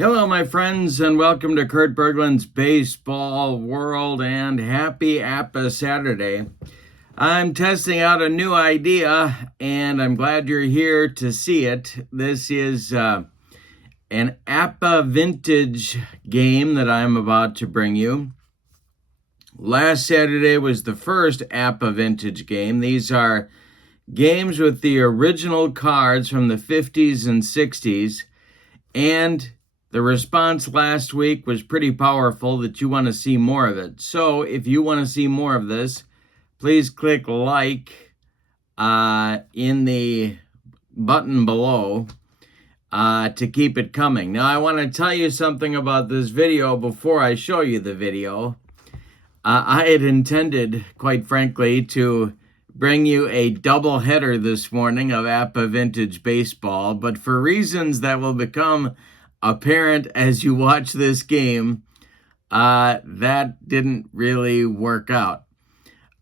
Hello, my friends, and welcome to Kurt Berglund's Baseball World and happy APBA Saturday. I'm testing out a new idea, and I'm glad you're here to see it. This is an APBA vintage game that I'm about to bring you. Last Saturday was the first APBA vintage game. These are games with the original cards from the 50s and 60s, and the response last week was pretty powerful that you want to see more of it. So if you want to see more of this, please click like in the button below to keep it coming. Now, I want to tell you something about this video before I show you the video. I had intended, quite frankly, to bring you a double header this morning of APBA Vintage Baseball, but for reasons that will become apparent as you watch this game, that didn't really work out.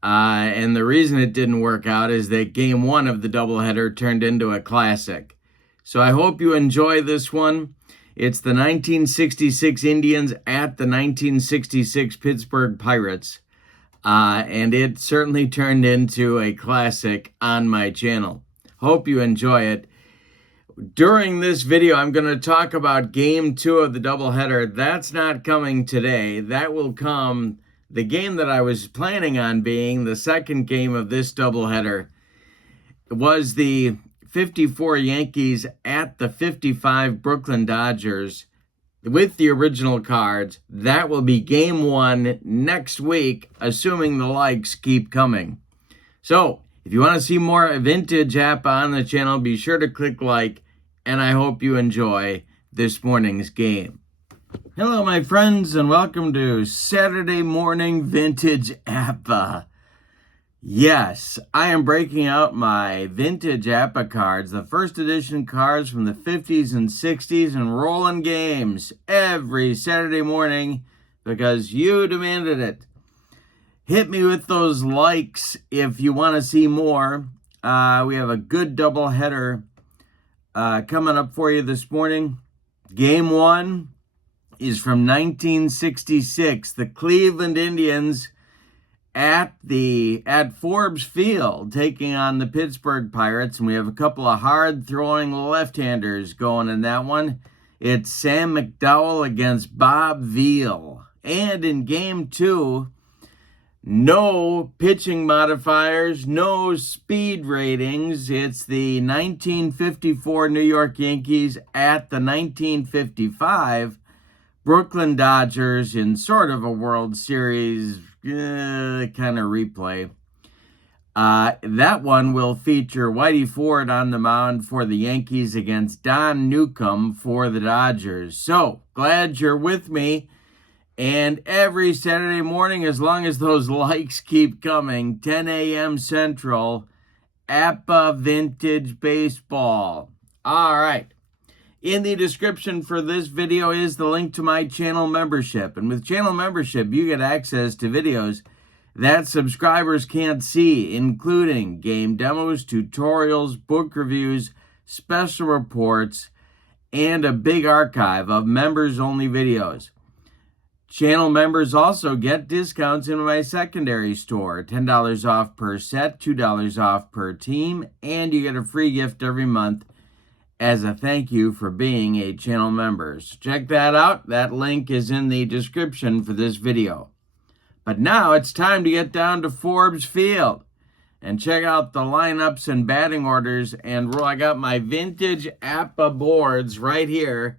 And the reason it didn't work out is that game one of the doubleheader turned into a classic. So I hope you enjoy this one. It's the 1966 Indians at the 1966 Pittsburgh Pirates. And it certainly turned into a classic on my channel. Hope you enjoy it. During this video, I'm going to talk about game two of the doubleheader. That's not coming today. That will come. The game that I was planning on being the second game of this doubleheader was the 54 Yankees at the 55 Brooklyn Dodgers with the original cards. That will be game one next week, assuming the likes keep coming. So if you want to see more vintage APBA on the channel, be sure to click like, and I hope you enjoy this morning's game. Hello, my friends, and welcome to Saturday morning vintage APBA. Yes, I am breaking out my vintage APBA cards, the first edition cards from the 50s and 60s, and rolling games every Saturday morning because you demanded it. Hit me with those likes if you want to see more. We have a good doubleheader coming up for you this morning. Game one is from 1966. The Cleveland Indians at Forbes Field taking on the Pittsburgh Pirates, and we have a couple of hard-throwing left-handers going in that one. It's Sam McDowell against Bob Veale. And in game two, no pitching modifiers, no speed ratings. It's the 1954 New York Yankees at the 1955 Brooklyn Dodgers in sort of a World Series kind of replay. That one will feature Whitey Ford on the mound for the Yankees against Don Newcomb for the Dodgers. So, glad you're with me. And every Saturday morning, as long as those likes keep coming, 10 a.m. Central, APBA Vintage Baseball. All right. In the description for this video is the link to my channel membership. And with channel membership, you get access to videos that subscribers can't see, including game demos, tutorials, book reviews, special reports, and a big archive of members-only videos. Channel members also get discounts in my secondary store, $10 off per set, $2 off per team, and you get a free gift every month as a thank you for being a channel member. So check that out. That link is in the description for this video. But now it's time to get down to Forbes Field and check out the lineups and batting orders. And I got my vintage APBA boards right here.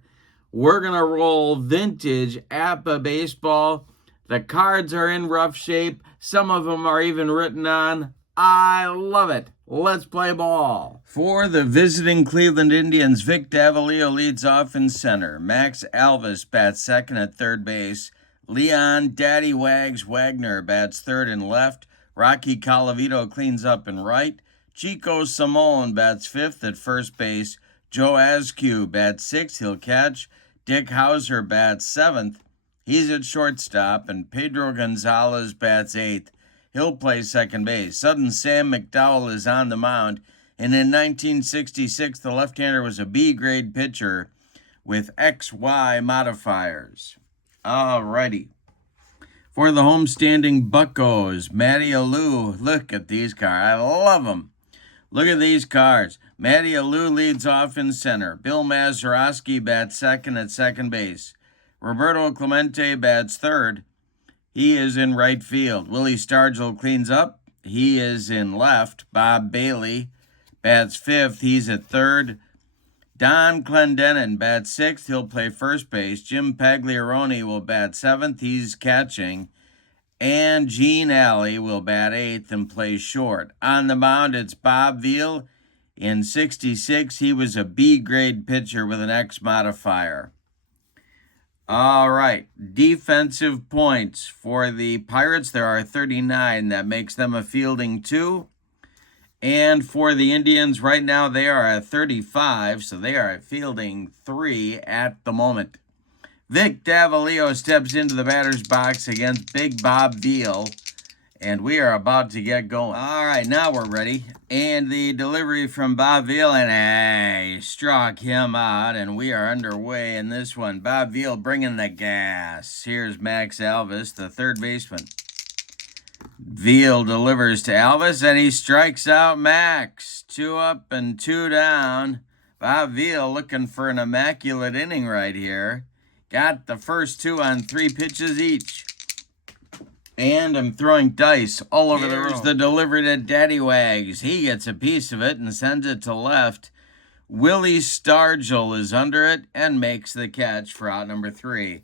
We're going to roll vintage APBA baseball. The cards are in rough shape. Some of them are even written on. I love it. Let's play ball. For the visiting Cleveland Indians, Vic Davalillo leads off in center. Max Alvis bats second at third base. Leon Daddy Wags Wagner bats third and left. Rocky Colavito cleans up in right. Chico Simone bats fifth at first base. Joe Askew bats sixth. He'll catch. Dick Hauser bats seventh. He's at shortstop. And Pedro Gonzalez bats eighth. He'll play second base. Sudden Sam McDowell is on the mound. And in 1966, the left-hander was a B-grade pitcher with XY modifiers. Alrighty. For the homestanding Buccos, Matty Alou. Look at these cars. I love them. Look at these cards. Matty Alou leads off in center. Bill Mazeroski bats second at second base. Roberto Clemente bats third. He is in right field. Willie Stargell cleans up. He is in left. Bob Veale bats fifth. He's at third. Don Clendenin bats sixth. He'll play first base. Jim Pagliarone will bat seventh. He's catching. And Gene Alley will bat eighth and play short. On the mound, it's Bob Veale. In 66, he was a B-grade pitcher with an X modifier. All right, defensive points for the Pirates. There are 39. That makes them a fielding 2. And for the Indians, right now, they are at 35, so they are at fielding 3 at the moment. Vic Davalillo steps into the batter's box against Big Bob Veale, and we are about to get going. All right, now we're ready. And the delivery from Bob Veale, and he struck him out, and we are underway in this one. Bob Veale bringing the gas. Here's Max Alvis, the third baseman. Veale delivers to Alvis, and he strikes out Max. 2 up and 2 down. Bob Veale looking for an immaculate inning right here. Got the first 2 on 3 pitches each. And I'm throwing dice all over the room. Here's the delivery to Daddy Wags. He gets a piece of it and sends it to left. Willie Stargell is under it and makes the catch for out number 3.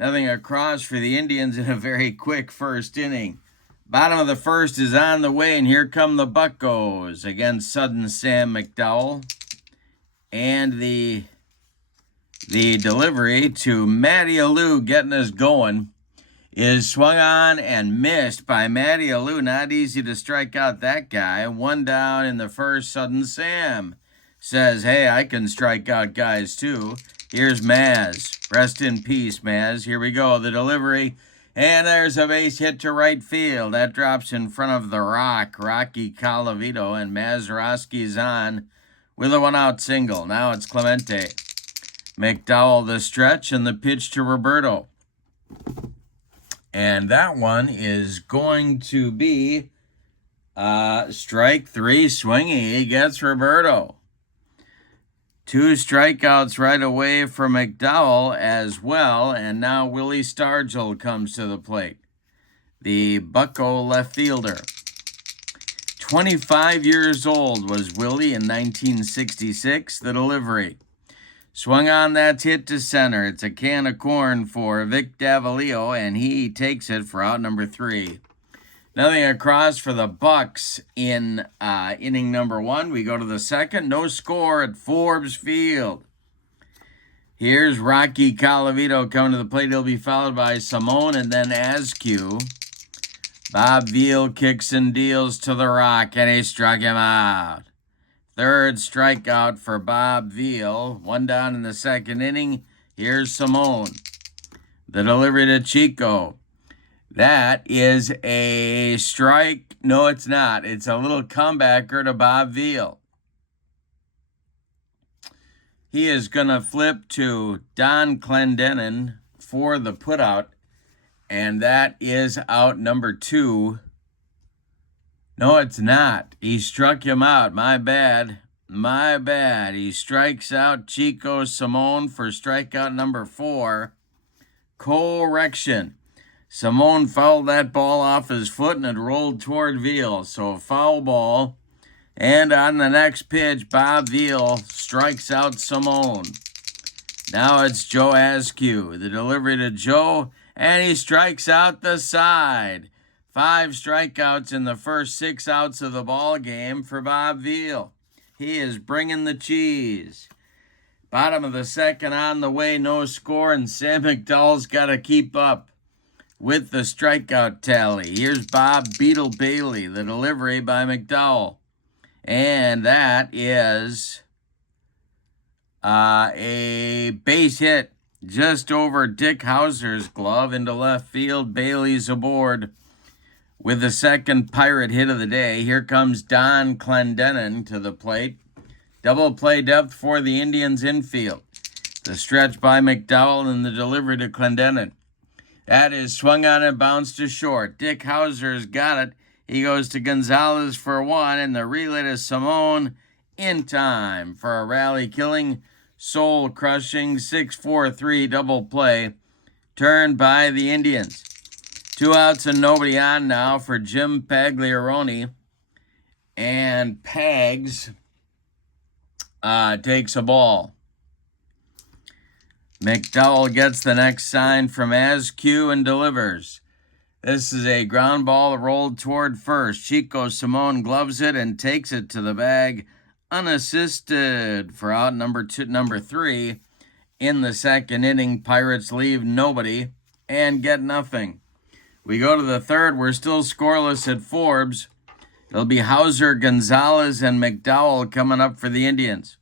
Nothing across for the Indians in a very quick first inning. Bottom of the first is on the way, and here come the Buccos against Sudden Sam McDowell. And the delivery to Matty Alou getting us going is swung on and missed by Matty Alou. Not easy to strike out that guy. 1 down in the first. Sudden Sam says, hey, I can strike out guys too. Here's Maz. Rest in peace, Maz. Here we go. The delivery. And there's a base hit to right field. That drops in front of the Rocky Colavito. And Mazeroski's on with a 1-out single. Now it's Clemente. McDowell the stretch and the pitch to Roberto. And that one is going to be strike 3 swinging. He gets Roberto. 2 strikeouts right away for McDowell as well. And now Willie Stargell comes to the plate. The Bucco left fielder. 25 years old was Willie in 1966. The delivery. Swung on, that's hit to center. It's a can of corn for Vic Davalillo, and he takes it for out number 3. Nothing across for the Bucks in inning number 1. We go to the second. No score at Forbes Field. Here's Rocky Colavito coming to the plate. He'll be followed by Simone and then Askew. Bob Veale kicks and deals to the Rock, and he struck him out. Third strikeout for Bob Veale. 1 down in the second inning. Here's Simone. The delivery to Chico. That is a strike. No, it's not. It's a little comebacker to Bob Veale. He is going to flip to Don Clendenin for the putout. And that is out number 2. No, it's not. He struck him out. My bad. My bad. He strikes out Chico Simone for strikeout number 4. Correction. Simone fouled that ball off his foot and it rolled toward Veale. So a foul ball. And on the next pitch, Bob Veale strikes out Simone. Now it's Joe Askew. The delivery to Joe, and he strikes out the side. 5 strikeouts in the first 6 outs of the ball game for Bob Veale. He is bringing the cheese. Bottom of the second on the way, no score, and Sam McDowell's got to keep up with the strikeout tally. Here's Bob Beetle Bailey, the delivery by McDowell. And that is a base hit just over Dick Hauser's glove into left field. Bailey's aboard with the second Pirate hit of the day. Here comes Don Clendenin to the plate. Double play depth for the Indians infield. The stretch by McDowell and the delivery to Clendenin. That is swung on and bounced to short. Dick Hauser's got it. He goes to Gonzalez for one, and the relay to Simone in time for a rally-killing, soul-crushing 6-4-3 double play turned by the Indians. 2 outs and nobody on now for Jim Pagliarone, and Pags takes a ball. McDowell gets the next sign from Askew and delivers. This is a ground ball rolled toward first. Chico Simone gloves it and takes it to the bag unassisted for out number 3. In the second inning, Pirates leave nobody and get nothing. We go to the third. We're still scoreless at Forbes. It'll be Hauser, Gonzalez, and McDowell coming up for the Indians.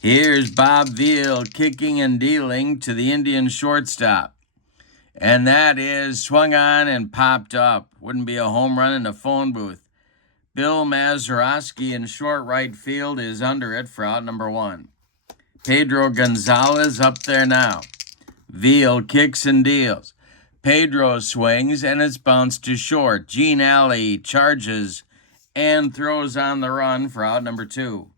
Here's Bob Veale kicking and dealing to the Indian shortstop. And that is swung on and popped up. Wouldn't be a home run in the phone booth. Bill Mazeroski in short right field is under it for out number 1. Pedro Gonzalez up there now. Veale kicks and deals. Pedro swings and it's bounced to short. Gene Alley charges and throws on the run for out number 2.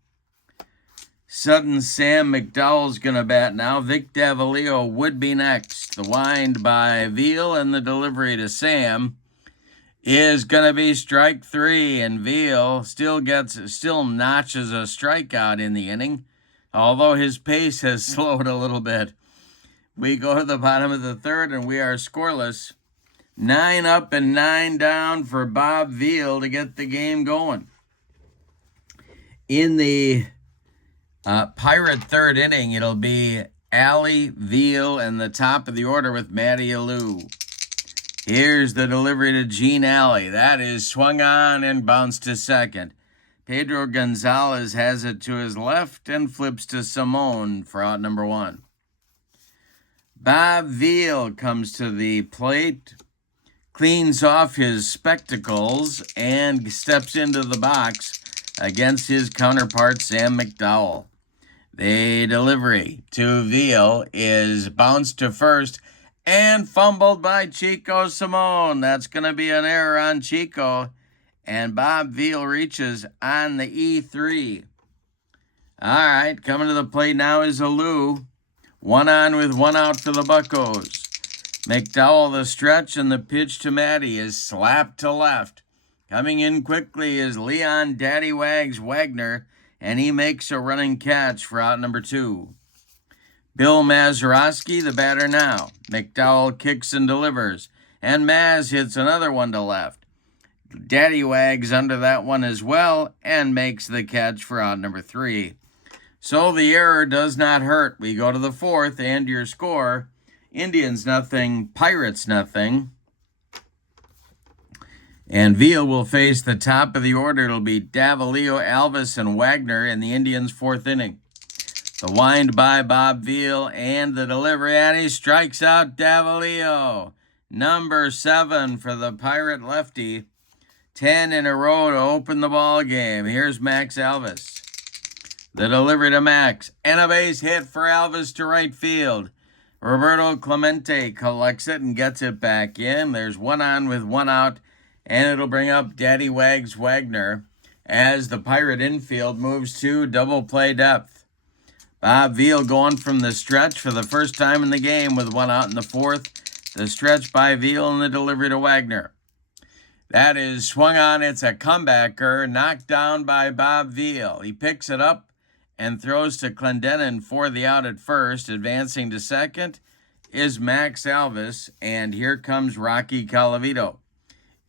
Sudden Sam McDowell's going to bat now. Vic Davalillo would be next. The wind by Veale and the delivery to Sam is going to be strike 3. And Veale still notches a strikeout in the inning, although his pace has slowed a little bit. We go to the bottom of the third and we are scoreless. 9 up and 9 down for Bob Veale to get the game going. In the Pirate third inning, it'll be Alley, Veale, and the top of the order with Matty Alou. Here's the delivery to Gene Alley. That is swung on and bounced to second. Pedro Gonzalez has it to his left and flips to Simone for out number 1. Bob Veale comes to the plate, cleans off his spectacles, and steps into the box against his counterpart, Sam McDowell. The delivery to Veale is bounced to first and fumbled by Chico Simone. That's going to be an error on Chico, and Bob Veale reaches on the E3. All right, coming to the plate now is Alou. 1 on with 1 out for the Buccos. McDowell the stretch, and the pitch to Matty is slapped to left. Coming in quickly is Leon Daddy Wags Wagner, and he makes a running catch for out number 2. Bill Mazeroski, the batter now. McDowell kicks and delivers, and Maz hits another one to left. Daddy Wags under that one as well, and makes the catch for out number 3. So the error does not hurt. We go to the fourth, and your score, Indians nothing, Pirates nothing. And Veale will face the top of the order. It'll be Davalillo, Alvis, and Wagner in the Indians' fourth inning. The wind by Bob Veale and the delivery, and he strikes out Davalillo. Number 7 for the Pirate lefty. 10 in a row to open the ball game. Here's Max Alvis. The delivery to Max, and a base hit for Alvis to right field. Roberto Clemente collects it and gets it back in. There's 1 on with 1 out. And it'll bring up Daddy Wags Wagner as the Pirate infield moves to double play depth. Bob Veale going from the stretch for the first time in the game with 1 out in the fourth. The stretch by Veale and the delivery to Wagner. That is swung on. It's a comebacker knocked down by Bob Veale. He picks it up and throws to Clendenin for the out at first. Advancing to second is Max Alvis, and here comes Rocky Colavito.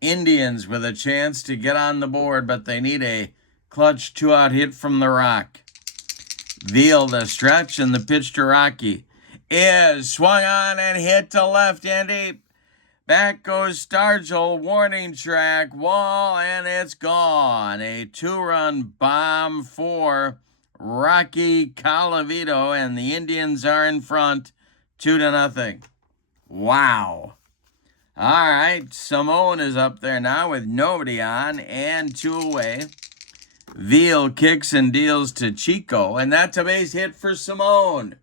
Indians with a chance to get on the board, but they need a clutch 2-out hit from the Rock. Veale the stretch, and the pitch to Rocky is swung on and hit to left and deep. Back goes Stargell, warning track, wall, and it's gone. A 2-run bomb for Rocky Colavito, and the Indians are in front 2-0. Wow. All right, Simone is up there now with nobody on and 2 away. Veale kicks and deals to Chico, and that's a base hit for Simone.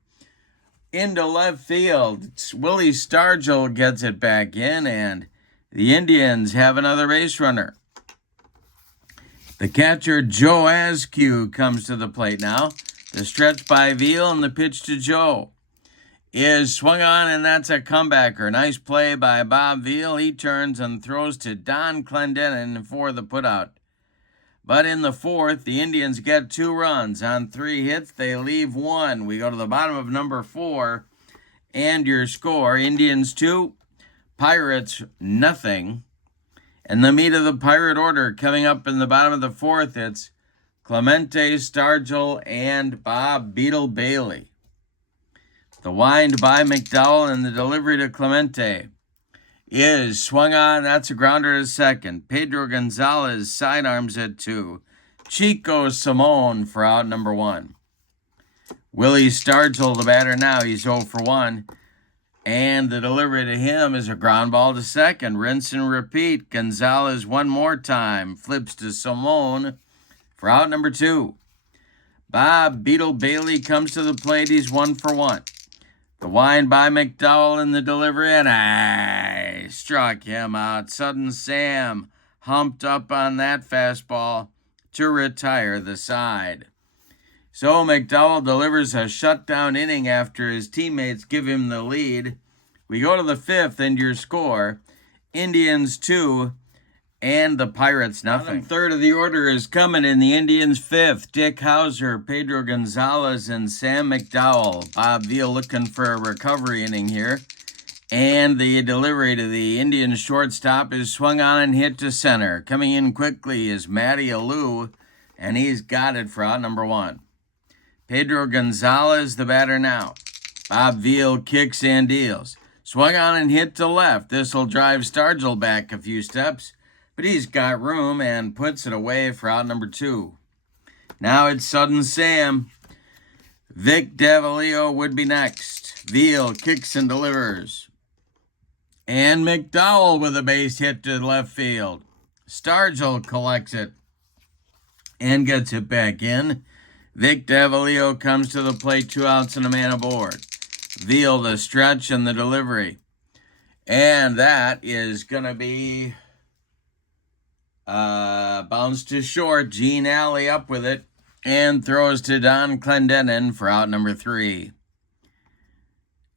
into left field. Willie Stargell gets it back in, and the Indians have another base runner. The catcher, Joe Askew, comes to the plate now. The stretch by Veale and the pitch to Joe is swung on, and that's a comebacker. Nice play by Bob Veale. He turns and throws to Don Clendenin for the putout. But in the fourth, the Indians get 2 runs. On 3 hits, they leave 1. We go to the bottom of number 4, and your score, Indians 2, Pirates nothing. And the meat of the Pirate order coming up in the bottom of the 4th, it's Clemente, Stargell, and Bob Beetle Bailey. The wind by McDowell and the delivery to Clemente is swung on. That's a grounder to second. Pedro Gonzalez sidearms at 2. Chico Simone for out number 1. Willie Stargell, the batter now, he's 0 for 1. And the delivery to him is a ground ball to second. Rinse and repeat. Gonzalez one more time. Flips to Simone for out number 2. Bob Beetle Bailey comes to the plate. He's 1 for 1. The wind by McDowell in the delivery, and I struck him out. Sudden Sam humped up on that fastball to retire the side. So McDowell delivers a shutdown inning after his teammates give him the lead. We go to the 5th, and your score, Indians 2 and the Pirates nothing. The 3rd of the order is coming in the Indians' 5th. Dick Hauser, Pedro Gonzalez, and Sam McDowell. Bob Veale looking for a recovery inning here. And the delivery to the Indians' shortstop is swung on and hit to center. Coming in quickly is Matty Alou, and he's got it for out number 1. Pedro Gonzalez, the batter now. Bob Veale kicks and deals. Swung on and hit to left. This will drive Stargell back a few steps, but he's got room and puts it away for out number 2. Now it's Sudden Sam. Vic Davalillo would be next. Veale kicks and delivers. And McDowell with a base hit to left field. Stargell collects it and gets it back in. Vic Davalillo comes to the plate, 2 outs and a man aboard. Veale the stretch and the delivery. And that is going to be bounce to short. Gene Alley up with it and throws to Don Clendenin for out number 3.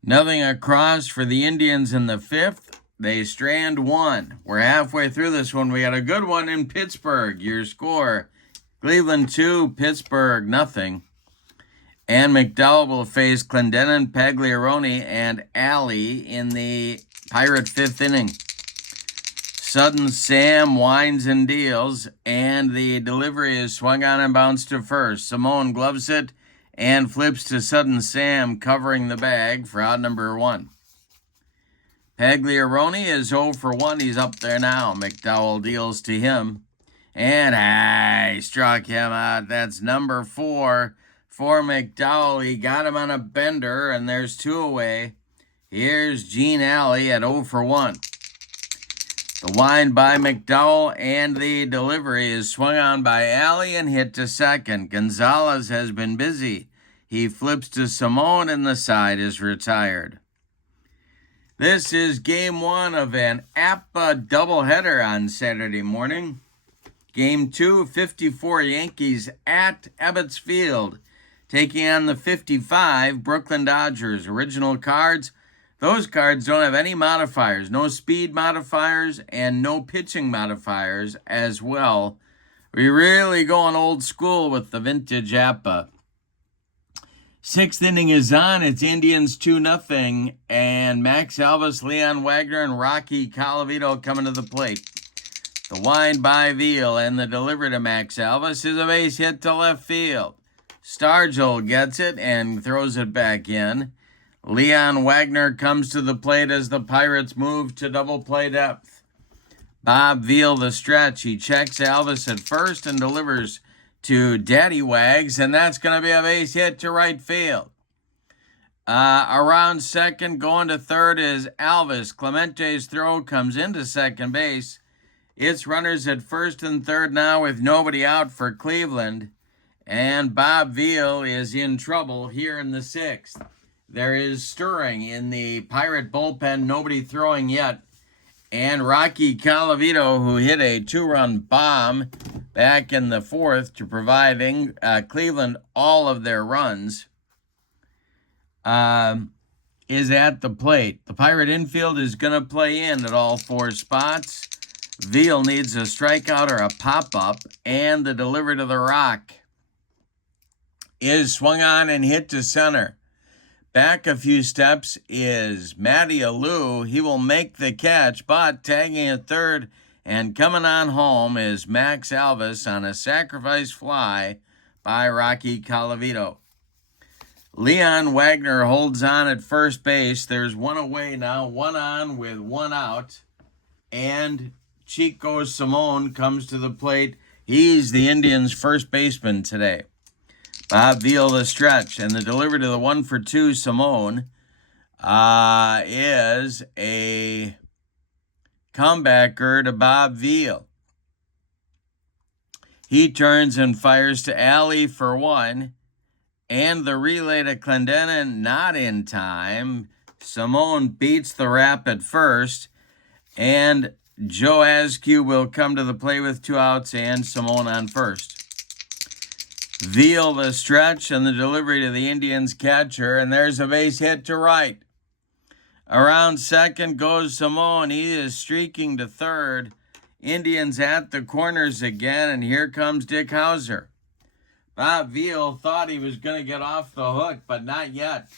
Nothing across for the Indians in the 5th. They strand 1. We're halfway through this one. We got a good one in Pittsburgh. Your score, Cleveland 2, Pittsburgh nothing. And McDowell will face Clendenin, Pagliarone, and Alley in the Pirate 5th inning. Sudden Sam winds and deals, and the delivery is swung on and bounced to first. Simone gloves it and flips to Sudden Sam, covering the bag for out number 1. Pagliarone is 0 for 1. He's up there now. McDowell deals to him. And I struck him out. That's number 4 for McDowell. He got him on a bender, and there's 2 away. Here's Gene Alley at 0 for 1. The wind by McDowell and the delivery is swung on by Alley and hit to second. Gonzalez has been busy. He flips to Simone, and the side is retired. This is game 1 of an APBA doubleheader on Saturday morning. Game 2, 54 Yankees at Ebbets Field, taking on the 55 Brooklyn Dodgers. Original cards. Those cards don't have any modifiers, no speed modifiers and no pitching modifiers as well. We're really going old school with the vintage APBA. 6th inning is on. It's Indians 2-0, and Max Alvis, Leon Wagner, and Rocky Colavito coming to the plate. The wind by Veale and the delivery to Max Alvis is a base hit to left field. Stargell gets it and throws it back in. Leon Wagner comes to the plate as the Pirates move to double play depth. Bob Veale the stretch. He checks Alvis at first and delivers to Daddy Wags, and that's going to be a base hit to right field. Around second, going to third is Alvis. Clemente's throw comes into second base. It's runners at first and third now with nobody out for Cleveland. And Bob Veale is in trouble here in the 6th. there is stirring in the Pirate bullpen. Nobody throwing yet. And Rocky Colavito, who hit a 2-run bomb back in the 4th to provide Cleveland all of their runs, is at the plate. The Pirate infield is going to play in at all 4 spots. Veale needs a strikeout or a pop-up, and the delivery to the rock is swung on and hit to center. Back a few steps is McDowell. He will make the catch, but tagging at third and coming on home is Max Alvis on a sacrifice fly by Rocky Colavito. Leon Wagner holds on at first base. There's one away now, one on with one out. And Chico Simone comes to the plate. He's the Indians' first baseman today. Bob Veale the stretch, and the delivery to the 1-for-2 Simone is a comebacker to Bob Veale. He turns and fires to Alley for 1, and the relay to Clendenin not in time. Simone beats the wrap at first, and Joe Askew will come to the plate with 2 outs and Simone on first. Veale the stretch and the delivery to the Indians catcher, and there's a base hit to right. Around second goes Simone. He is streaking to third. Indians at the corners again, and here comes Dick Hauser. Bob Veale thought he was going to get off the hook, but not yet.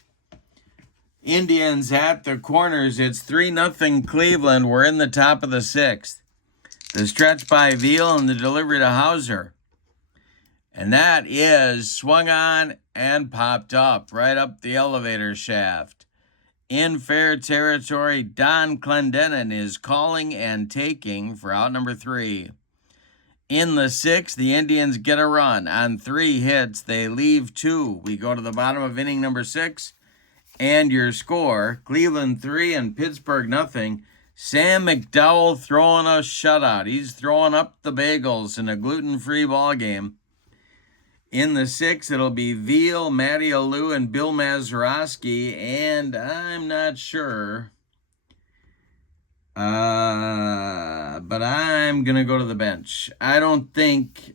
Indians at the corners. It's 3-0 Cleveland. We're in the top of the 6th. The stretch by Veale and the delivery to Hauser. And that is swung on and popped up, right up the elevator shaft. In fair territory, Don Clendenin is calling and taking for out number 3. In the 6th, the Indians get a run. On 3 hits, they leave 2. We go to the bottom of inning number 6. And your score, Cleveland 3 and Pittsburgh 0. Sam McDowell throwing a shutout. He's throwing up the bagels in a gluten-free ball game. In the 6th, it'll be Veale, McDowell, and Bill Mazeroski, and I'm not sure. But I'm going to go to the bench. I don't think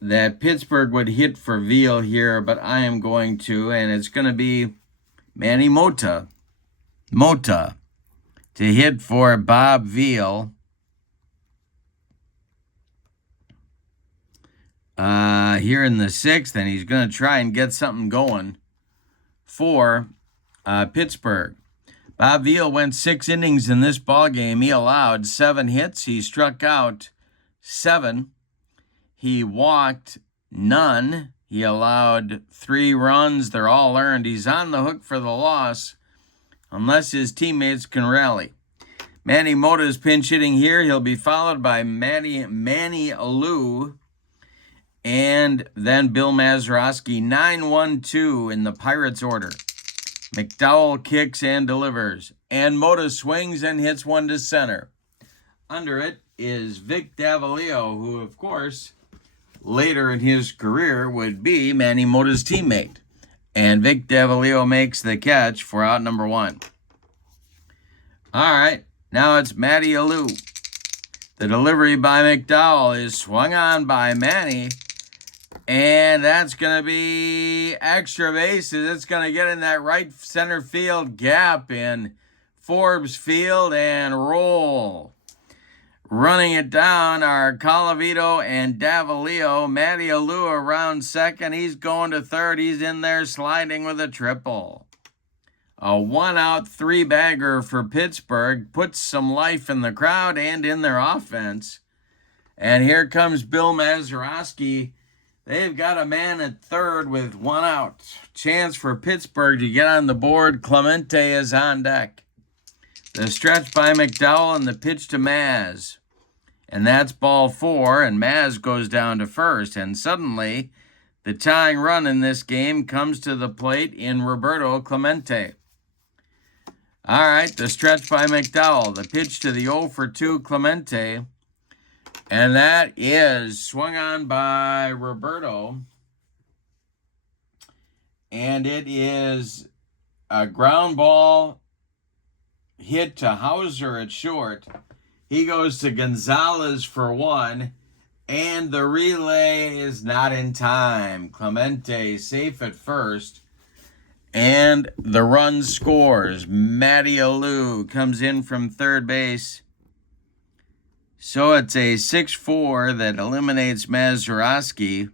that Pittsburgh would hit for Veale here, but I am going to, and it's going to be Manny Mota to hit for Bob Veale. Here in the 6th, and he's going to try and get something going for Pittsburgh. Bob Veale went 6 innings in this ball game. He allowed 7 hits. He struck out 7. He walked none. He allowed 3 runs. They're all earned. He's on the hook for the loss unless his teammates can rally. Manny Mota's pinch hitting here. He'll be followed by Manny Alou. And then Bill Mazeroski, 9-1-2 in the Pirates order. McDowell kicks and delivers. And Mota swings and hits one to center. Under it is Vic Davalillo, who, of course, later in his career would be Manny Mota's teammate. And Vic Davalillo makes the catch for out number 1. All right, now it's Matty Alou. The delivery by McDowell is swung on by Manny. And that's going to be extra bases. It's going to get in that right center field gap in Forbes Field and roll. Running it down are Colavito and Davalillo. Matty Alou around second. He's going to third. He's in there sliding with a triple. A 1-out 3-bagger for Pittsburgh puts some life in the crowd and in their offense. And here comes Bill Mazeroski. They've got a man at third with 1 out. Chance for Pittsburgh to get on the board. Clemente is on deck. The stretch by McDowell and the pitch to Maz. And that's ball 4, and Maz goes down to first. And suddenly, the tying run in this game comes to the plate in Roberto Clemente. All right, the stretch by McDowell. The pitch to the 0-for-2 Clemente. And that is swung on by Roberto. and it is a ground ball hit to Hauser at short. He goes to Gonzalez for one, and the relay is not in time. Clemente safe at first, and the run scores. Matty Alou comes in from third base. So it's a 6-4 that eliminates Mazeroski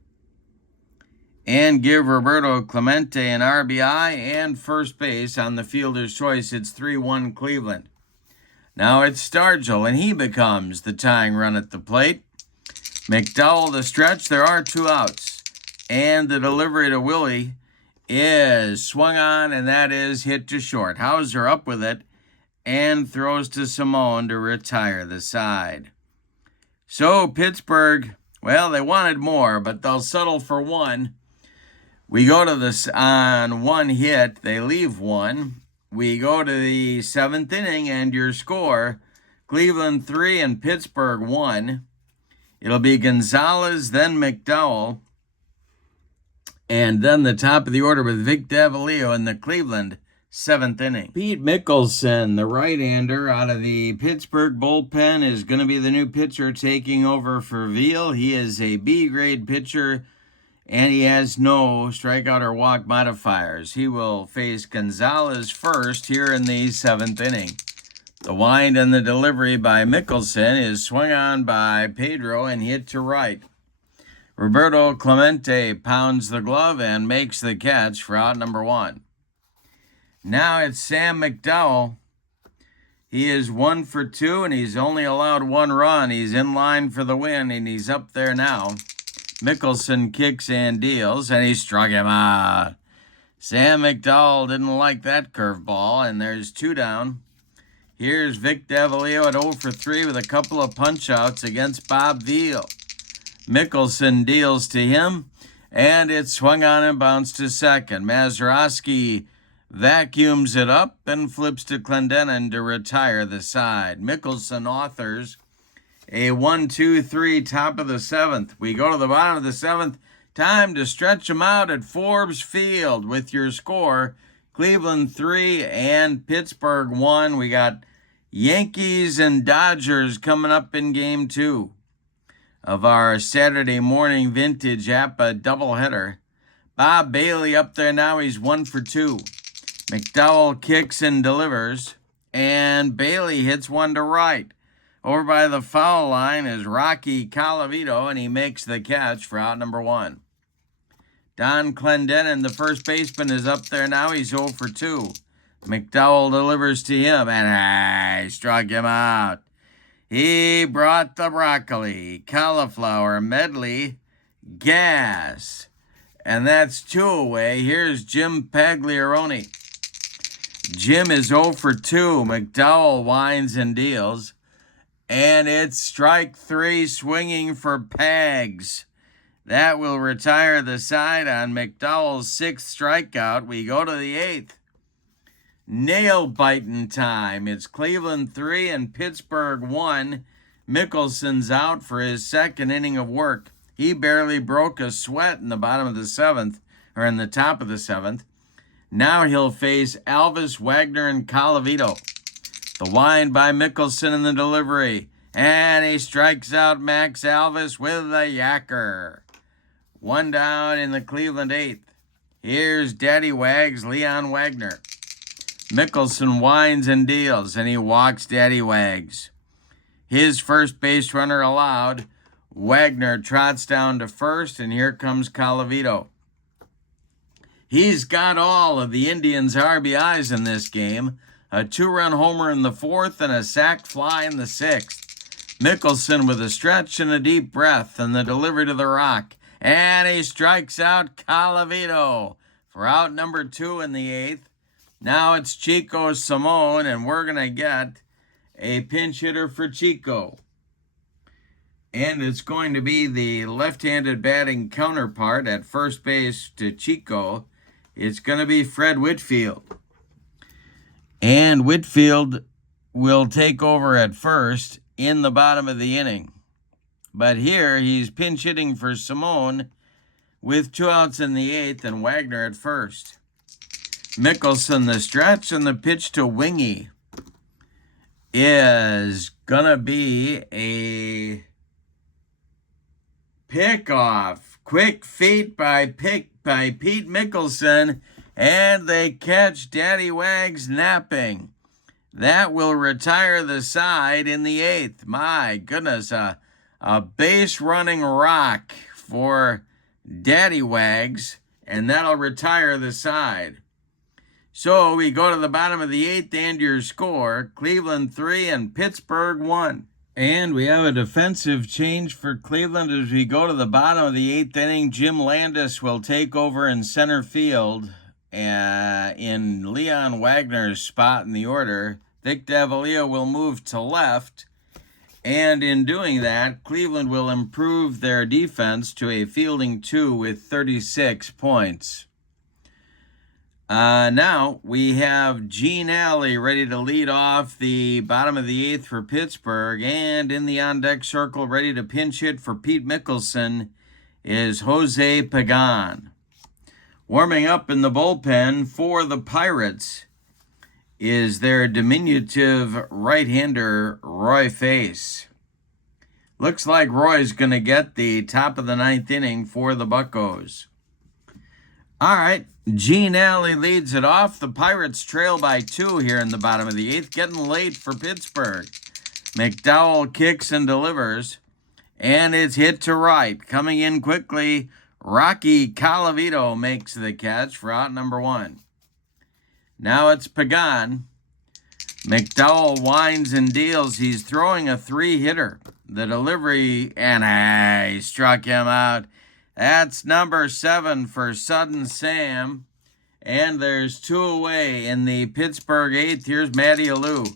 and give Roberto Clemente an RBI and first base on the fielder's choice. It's 3-1 Cleveland. Now it's Stargell, and he becomes the tying run at the plate. McDowell the stretch. There are 2 outs. And the delivery to Veale is swung on, and that is hit to short. Hauser up with it and throws to Simone to retire the side. So Pittsburgh, well, they wanted more, but they'll settle for one. We go to this on one hit. They leave one. We go to the 7th inning, and your score, Cleveland 3 and Pittsburgh 1. It'll be Gonzalez, then McDowell, and then the top of the order with Vic Davalillo in the Cleveland 7th inning. Pete Mickelson, the right-hander out of the Pittsburgh bullpen, is going to be the new pitcher taking over for Veale. He is a B-grade pitcher, and he has no strikeout or walk modifiers. He will face Gonzalez first here in the 7th inning. The wind and the delivery by Mickelson is swung on by Pedro and hit to right. Roberto Clemente pounds the glove and makes the catch for out number 1. Now it's Sam McDowell. He is 1 for 2, and he's only allowed 1 run. He's in line for the win, and he's up there now. Mickelson kicks and deals, and he struck him out. Sam McDowell didn't like that curveball, and there's 2 down. Here's Vic Davalillo at 0 for 3 with a couple of punch-outs against Bob Veale. Mickelson deals to him, and it's swung on and bounced to second. Mazeroski vacuums it up and flips to Clendenin to retire the side. Mickelson authors a 1-2-3 top of the 7th. We go to the bottom of the 7th. Time to stretch them out at Forbes Field with your score. Cleveland 3 and Pittsburgh 1. We got Yankees and Dodgers coming up in game 2 of our Saturday morning vintage APBA doubleheader. Bob Veale up there now. He's 1 for 2. McDowell kicks and delivers, and Veale hits one to right. Over by the foul line is Rocky Colavito, and he makes the catch for out number 1. Don Clendenin, the first baseman, is up there now. He's 0 for 2. McDowell delivers to him, and he struck him out. He brought the broccoli, cauliflower medley, gas. And that's 2 away. Here's Jim Pagliaroni. Jim is 0 for 2. McDowell winds and deals. And it's strike 3 swinging for Pags. That will retire the side on McDowell's 6th strikeout. We go to the 8th. Nail-biting time. It's Cleveland 3 and Pittsburgh 1. Mickelson's out for his 2nd inning of work. He barely broke a sweat in the bottom of the 7th, or in the top of the 7th. Now he'll face Alvis, Wagner, and Colavito. The wind by Mickelson in the delivery. And he strikes out Max Alvis with a yacker. 1 down in the Cleveland 8th. Here's Daddy Wags, Leon Wagner. Mickelson winds and deals, and he walks Daddy Wags. His first base runner allowed. Wagner trots down to first, and here comes Colavito. He's got all of the Indians' RBIs in this game. A 2-run homer in the 4th and a sac fly in the 6th. Mickelson with a stretch and a deep breath and the delivery to the rock. And he strikes out Colavito for out number 2 in the 8th. Now it's Chico Simone, and we're going to get a pinch hitter for Chico. And it's going to be the left-handed batting counterpart at first base to Chico. It's going to be Fred Whitfield. And Whitfield will take over at first in the bottom of the inning. But here he's pinch hitting for Simone with 2 outs in the 8th and Wagner at first. Mickelson, the stretch, and the pitch to Wingy is gonna be a pickoff. Quick feet by Pete Mickelson, and they catch Daddy Wags napping. That will retire the side in the 8th. My goodness, a base running rock for Daddy Wags, and that'll retire the side. So we go to the bottom of the 8th and your score, Cleveland 3 and Pittsburgh 1. And we have a defensive change for Cleveland as we go to the bottom of the 8th inning. Jim Landis will take over in center field in Leon Wagner's spot in the order. Vic Davalillo will move to left. And in doing that, Cleveland will improve their defense to a fielding 2 with 36 points. Now we have Gene Alley ready to lead off the bottom of the 8th for Pittsburgh, and in the on-deck circle ready to pinch hit for Pete Mickelson is Jose Pagan. Warming up in the bullpen for the Pirates is their diminutive right-hander Roy Face. Looks like Roy's going to get the top of the 9th inning for the Buccos. All right, Gene Alley leads it off. The Pirates trail by 2 here in the bottom of the 8th, getting late for Pittsburgh. McDowell kicks and delivers, and it's hit to right. Coming in quickly, Rocky Colavito makes the catch for out number 1. Now it's Pagan. McDowell winds and deals. He's throwing a 3-hitter. The delivery, and he struck him out. That's number 7 for Sudden Sam. And there's 2 away in the Pittsburgh 8th. Here's Matty Alou.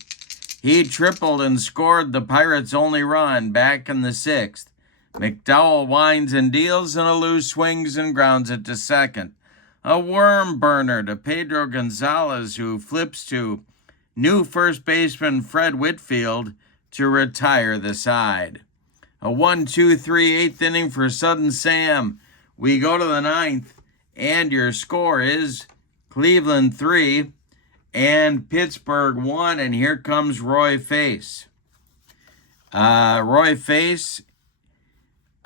He tripled and scored the Pirates' only run back in the 6th. McDowell winds and deals, and Alou swings and grounds it to second. A worm burner to Pedro Gonzalez, who flips to new first baseman Fred Whitfield to retire the side. A 1-2-3 8th inning for Sudden Sam. We go to the 9th, and your score is Cleveland 3 and Pittsburgh 1, and here comes Roy Face. Roy Face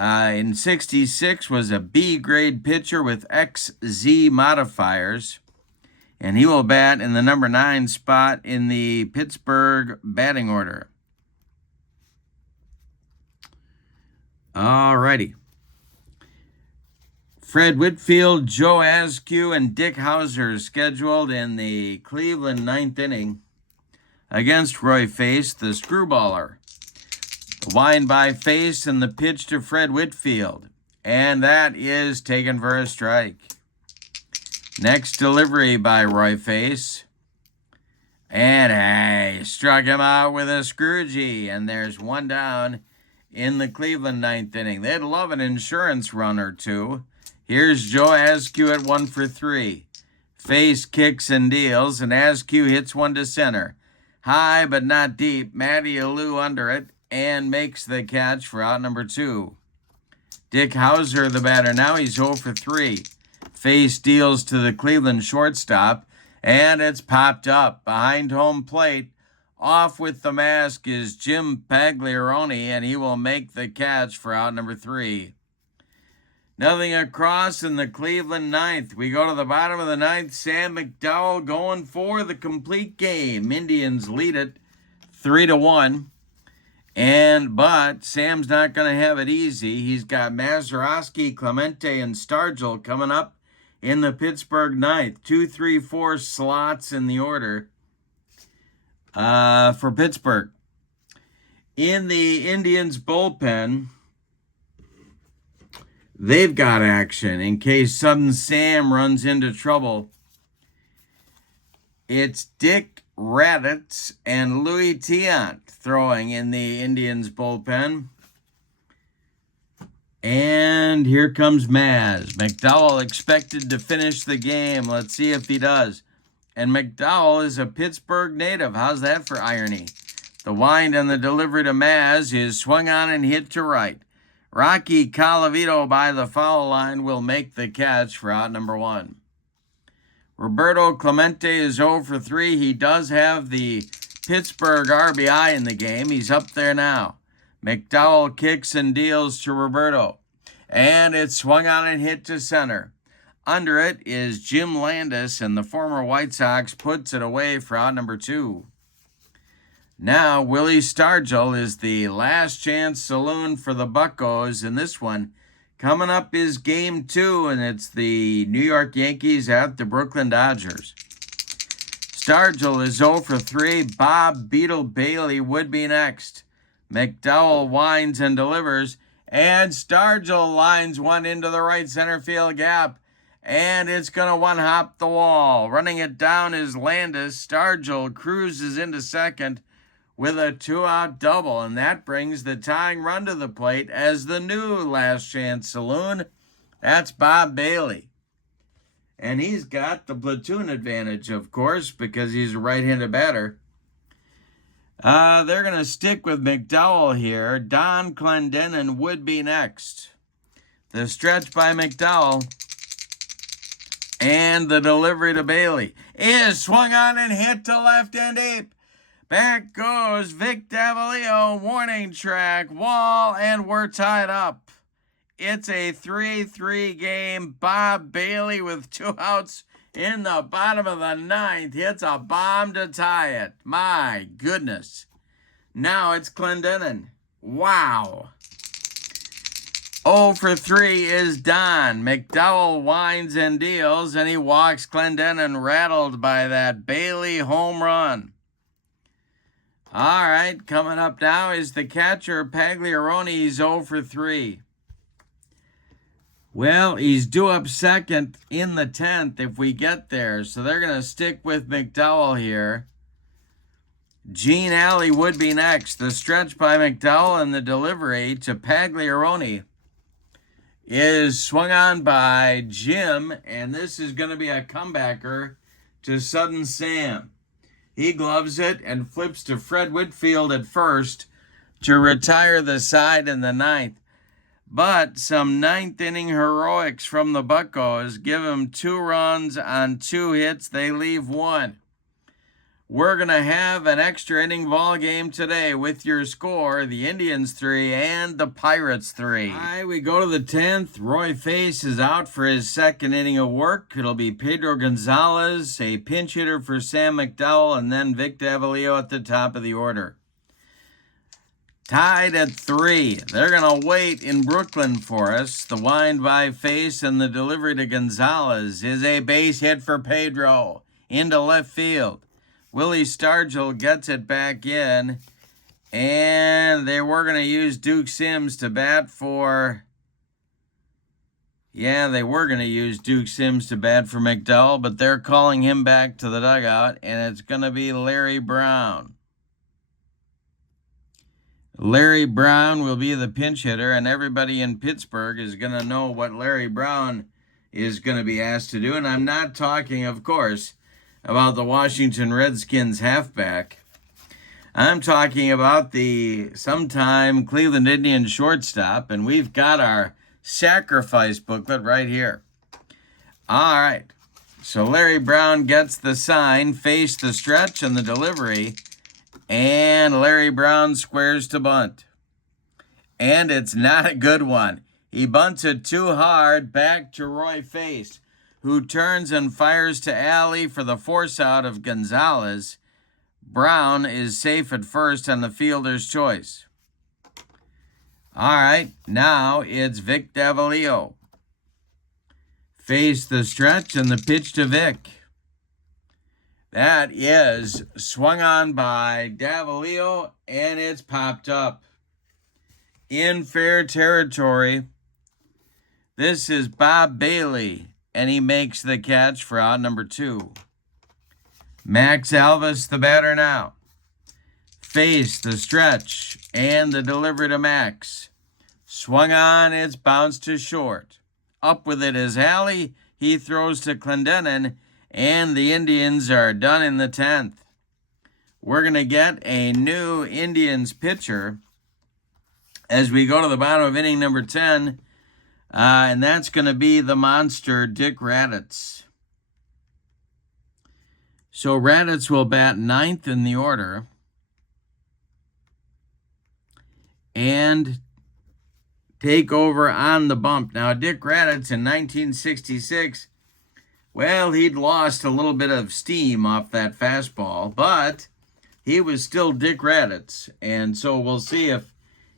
in 66 was a B-grade pitcher with XZ modifiers, and he will bat in the number 9 spot in the Pittsburgh batting order. Alrighty. Fred Whitfield, Joe Askew, and Dick Hauser scheduled in the Cleveland 9th inning against Roy Face, the screwballer. The wind by Face and the pitch to Fred Whitfield. And that is taken for a strike. Next delivery by Roy Face. And struck him out with a Scroogey. And there's 1 down in the Cleveland 9th inning. They'd love an insurance run or 2. Here's Joe Askew at 1 for 3. Face kicks and deals, and Askew hits one to center. High but not deep. Matty Alou under it and makes the catch for out number 2. Dick Hauser, the batter, now he's 0 for 3. Face deals to the Cleveland shortstop, and it's popped up behind home plate. Off with the mask is Jim Pagliaroni, and he will make the catch for out number 3. Nothing across in the Cleveland 9th. We go to the bottom of the 9th. Sam McDowell going for the complete game. Indians lead it 3-1. But Sam's not going to have it easy. He's got Mazeroski, Clemente, and Stargell coming up in the Pittsburgh 9th. 2, 3, 4 slots in the order for Pittsburgh. In the Indians bullpen, they've got action in case Sudden Sam runs into trouble. It's Dick Raditz and Louis Tiant throwing in the Indians bullpen. And here comes Maz. McDowell expected to finish the game. Let's see if he does. And McDowell is a Pittsburgh native. How's that for irony? The wind and the delivery to Maz is swung on and hit to right. Rocky Colavito by the foul line will make the catch for out number 1. Roberto Clemente is 0 for 3. He does have the Pittsburgh RBI in the game. He's up there now. McDowell kicks and deals to Roberto. And it's swung on and hit to center. Under it is Jim Landis, and the former White Sox puts it away for out number 2. Now, Willie Stargell is the last chance saloon for the Buccos in this one. Coming up is game 2, and it's the New York Yankees at the Brooklyn Dodgers. Stargell is 0 for 3. Bob Beetle Bailey would be next. McDowell winds and delivers, and Stargell lines one into the right center field gap, and it's going to one-hop the wall. Running it down is Landis. Stargell cruises into second with a 2-out double, and that brings the tying run to the plate as the new last chance saloon. That's Bob Bailey. And he's got the platoon advantage, of course, because he's a right-handed batter. They're going to stick with McDowell here. Don Clendenin would be next. The stretch by McDowell and the delivery to Bailey is swung on and hit to left and deep. Back goes Vic Davalillo, warning track, wall, and we're tied up. It's a 3-3 game. Bob Bailey with 2 outs in the bottom of the 9th hits a bomb to tie it. My goodness. Now it's Clendenin. Wow. 0 for 3 is Don. McDowell winds and deals, and he walks Clendenin, rattled by that Bailey home run. All right, coming up now is the catcher, Pagliarone. He's 0 for 3. Well, he's due up second in the 10th if we get there, so they're going to stick with McDowell here. Gene Alley would be next. The stretch by McDowell and the delivery to Pagliarone is swung on by Jim, and this is going to be a comebacker to Sudden Sam. He gloves it and flips to Fred Whitfield at first to retire the side in the 9th. But some 9th inning heroics from the Buccos give him 2 runs on 2 hits. They leave 1. We're going to have an extra inning ball game today with your score, the Indians 3 and the Pirates 3. All right, we go to the 10th. Roy Face is out for his 2nd inning of work. It'll be Pedro Gonzalez, a pinch hitter for Sam McDowell, and then Vic Davalillo at the top of the order. Tied at 3. They're going to wait in Brooklyn for us. The wind by Face and the delivery to Gonzalez is a base hit for Pedro into left field. Willie Stargell gets it back in, and they were going to use Duke Sims to bat for... they were going to use Duke Sims to bat for McDowell, but they're calling him back to the dugout, and it's going to be Larry Brown. Larry Brown will be the pinch hitter, and everybody in Pittsburgh is going to know what Larry Brown is going to be asked to do. And I'm not talking, of course, about the Washington Redskins halfback. I'm talking about the sometime Cleveland Indians shortstop, and we've got our sacrifice booklet right here. All right, so Larry Brown gets the sign, Face the stretch and the delivery, and Larry Brown squares to bunt. And it's not a good one. He bunts it too hard back to Roy Face, who turns and fires to Alley for the force out of Gonzalez. Brown is safe at first on the fielder's choice. All right, now it's Vic Davalillo. Face the stretch and the pitch to Vic. That is swung on by Davalillo, and it's popped up. In fair territory, this is Bob Bailey, and he makes the catch for out number 2. Max Alvis, the batter now. Face the stretch and the delivery to Max. Swung on, it's bounced to short. Up with it is Alley. He throws to Clendenin, and the Indians are done in the 10th. We're going to get a new Indians pitcher. as we go to the bottom of inning number 10, and that's going to be the monster, Dick Raditz. So Raditz will bat 9th in the order and take over on the bump. Now, Dick Raditz in 1966, well, he'd lost a little bit of steam off that fastball, but he was still Dick Raditz. And so we'll see if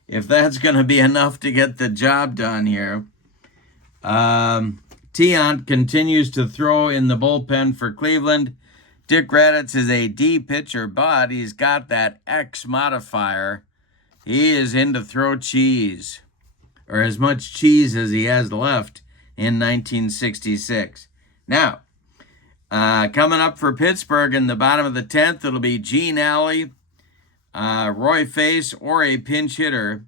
that's going to be enough to get the job done here. Tiant continues to throw in the bullpen for Cleveland. Dick Raditz is a D pitcher, but he's got that X modifier. He is in to throw cheese, or as much cheese as he has left in 1966. Now, coming up for Pittsburgh in the bottom of the 10th, it'll be Gene Alley, Roy Face, or a pinch hitter.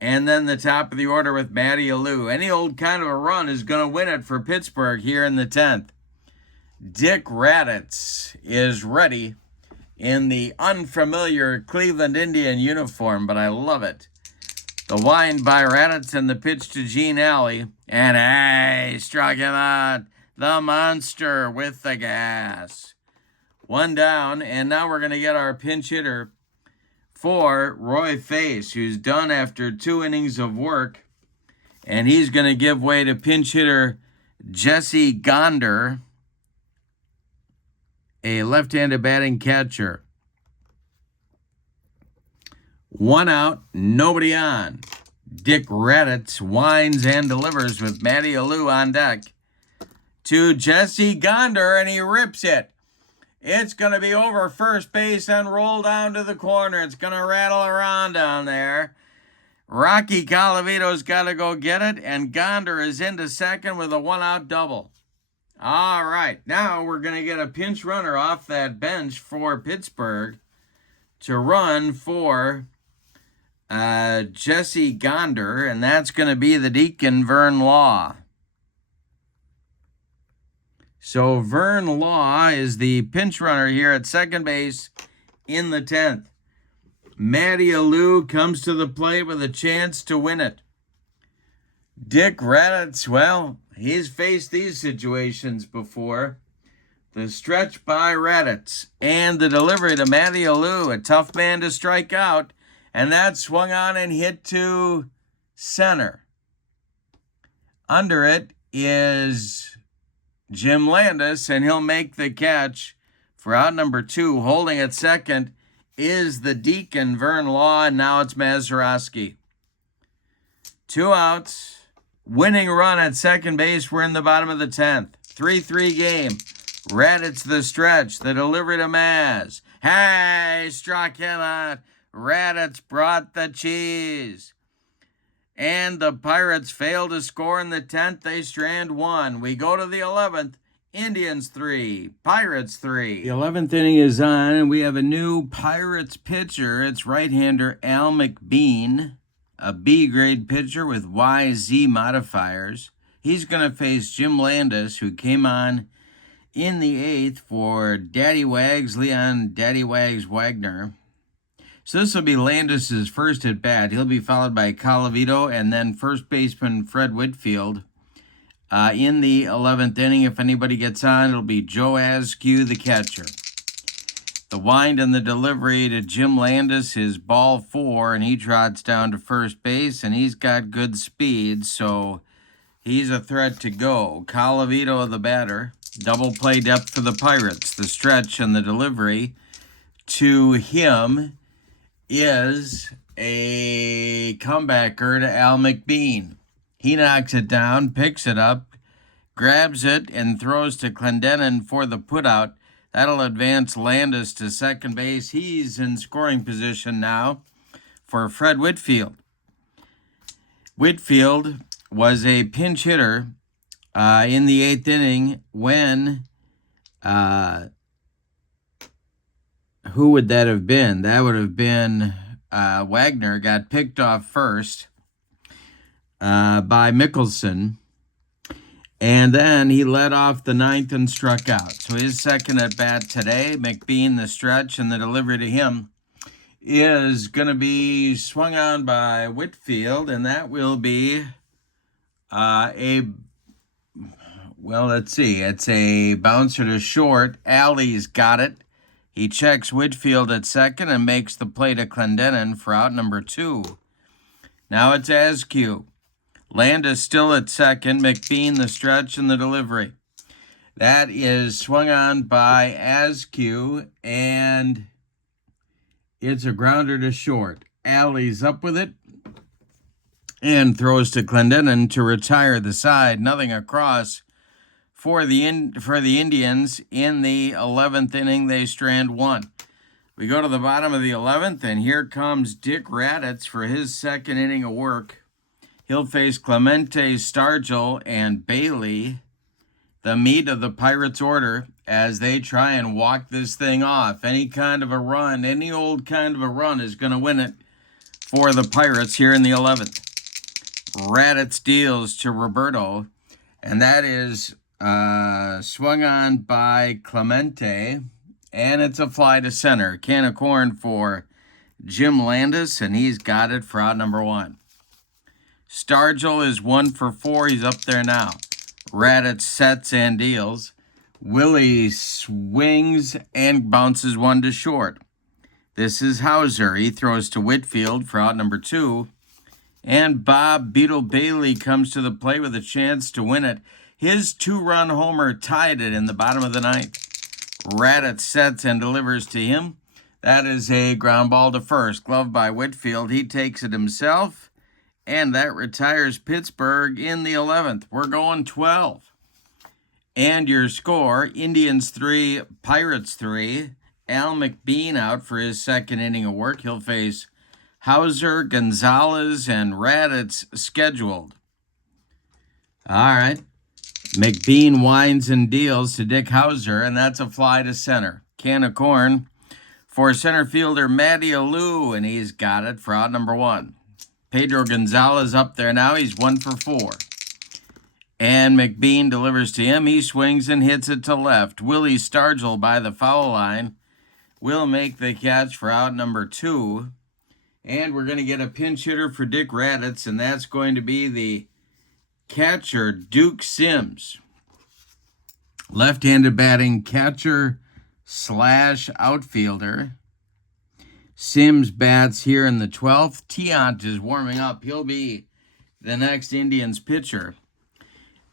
And then the top of the order with Matty Alou. Any old kind of a run is going to win it for Pittsburgh here in the 10th. Dick Raditz is ready in the unfamiliar Cleveland Indian uniform, but I love it. The wind by Raditz and the pitch to Gene Alley. And hey, struck him out. The monster with the gas. One down, and now we're going to get our pinch hitter for Roy Face, who's done after 2 innings of work. And he's going to give way to pinch hitter Jesse Gonder, a left-handed batting catcher. 1 out, nobody on. Dick Raditz winds and delivers with Matty Alou on deck to Jesse Gonder, and he rips it. It's going to be over first base and roll down to the corner. It's going to rattle around down there. Rocky Colavito's got to go get it, and Gonder is into second with a 1-out double. All right, now we're going to get a pinch runner off that bench for Pittsburgh to run for Jesse Gonder, and that's going to be the Deacon Vern Law. So Vern Law is the pinch runner here at second base in the 10th. Matty Alou comes to the plate with a chance to win it. Dick Raditz, well, he's faced these situations before. The stretch by Raditz and the delivery to Matty Alou, a tough man to strike out, and that swung on and hit to center. Under it is Jim Landis, and he'll make the catch for out number 2. Holding at second is the Deacon, Vern Law, and now it's Mazeroski. 2 outs. Winning run at second base. We're in the bottom of the 10th. 3-3 game. Raditz the stretch. The delivery to Maz. Hey, struck him out. Raditz brought the cheese. And the Pirates fail to score in the 10th. They strand 1. We go to the 11th. Indians 3, Pirates 3. The 11th inning is on, and we have a new Pirates pitcher. It's right-hander Al McBean, a B-grade pitcher with YZ modifiers. He's going to face Jim Landis, who came on in the 8th for Daddy Wags, Leon Daddy Wags Wagner. So this will be Landis' first at bat. He'll be followed by Colavito and then first baseman Fred Whitfield. In the 11th inning, if anybody gets on, it'll be Joe Askew, the catcher. The wind and the delivery to Jim Landis is ball 4, and he trots down to first base, and he's got good speed, so he's a threat to go. Colavito, the batter. Double play depth for the Pirates. The stretch and the delivery to him is a comebacker to Al McBean. He knocks it down, picks it up, grabs it, and throws to Clendenin for the putout. That'll advance Landis to second base. He's in scoring position now for Fred Whitfield. Whitfield was a pinch hitter in the 8th inning when who would that have been? That would have been Wagner got picked off first by Mickelson. And then he led off the 9th and struck out. So his second at bat today, McBean the stretch, and the delivery to him is going to be swung on by Whitfield, and that will be let's see. It's a bouncer to short. Alley's got it. He checks Whitfield at second and makes the play to Clendenin for out number 2. Now it's Askew. Landis still at second. McBean the stretch and the delivery. That is swung on by Askew, and it's a grounder to short. Alley's up with it and throws to Clendenin to retire the side. Nothing across for the Indians. In the 11th inning, they strand 1. We go to the bottom of the 11th, and here comes Dick Raditz for his second inning of work. He'll face Clemente, Stargell, and Veale, the meat of the Pirates' order, as they try and walk this thing off. Any kind of a run, any old kind of a run is going to win it for the Pirates here in the 11th. Raditz deals to Roberto, and that is swung on by Clemente, and it's a fly to center. Can of corn for Jim Landis, and he's got it for out number 1. Stargell is 1 for 4. He's up there now. Raditz sets and deals. Willie swings and bounces 1 to short. This is Hauser. He throws to Whitfield for out number 2. And Bob Beetle Bailey comes to the plate with a chance to win it. His 2-run homer tied it in the bottom of the 9th. Raditz sets and delivers to him. That is a ground ball to first. Gloved by Whitfield. He takes it himself. And that retires Pittsburgh in the 11th. We're going 12. And your score, Indians 3, Pirates 3. Al McBean out for his second inning of work. He'll face Hauser, Gonzalez, and Raditz scheduled. All right. McBean winds and deals to Dick Hauser, and that's a fly to center. Can of corn for center fielder Matty Alou, and he's got it for out number 1. Pedro Gonzalez up there now. He's 1 for 4. And McBean delivers to him. He swings and hits it to left. Willie Stargell by the foul line will make the catch for out number 2. And we're going to get a pinch hitter for Dick Raditz, and that's going to be the catcher, Duke Sims. Left-handed batting catcher / outfielder. Sims bats here in the 12th. Tiant is warming up. He'll be the next Indians pitcher.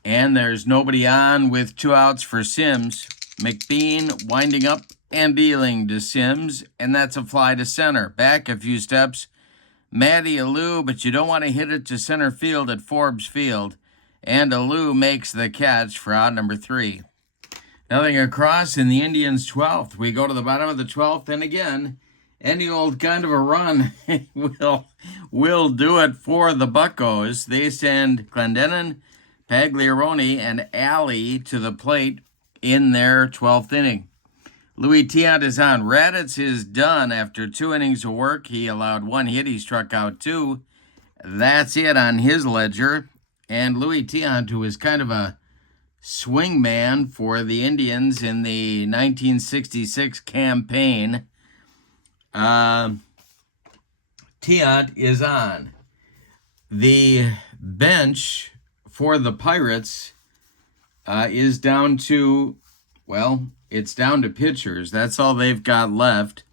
And there's nobody on with 2 outs for Sims. McBean winding up and dealing to Sims, and that's a fly to center. Back a few steps, Matty Alou, but you don't want to hit it to center field at Forbes Field. And Alou makes the catch for out number 3. Nothing across in the Indians' 12th. We go to the bottom of the 12th, and again, any old kind of a run will do it for the Buccos. They send Clendenin, Pagliarone, and Alley to the plate in their 12th inning. Louis Tiant is on. Raditz is done after 2 innings of work. He allowed 1 hit. He struck out 2. That's it on his ledger. And Louis Tiant, who is kind of a swing man for the Indians in the 1966 campaign, Tiant is on. The bench for the Pirates is down to, it's down to pitchers. That's all they've got left.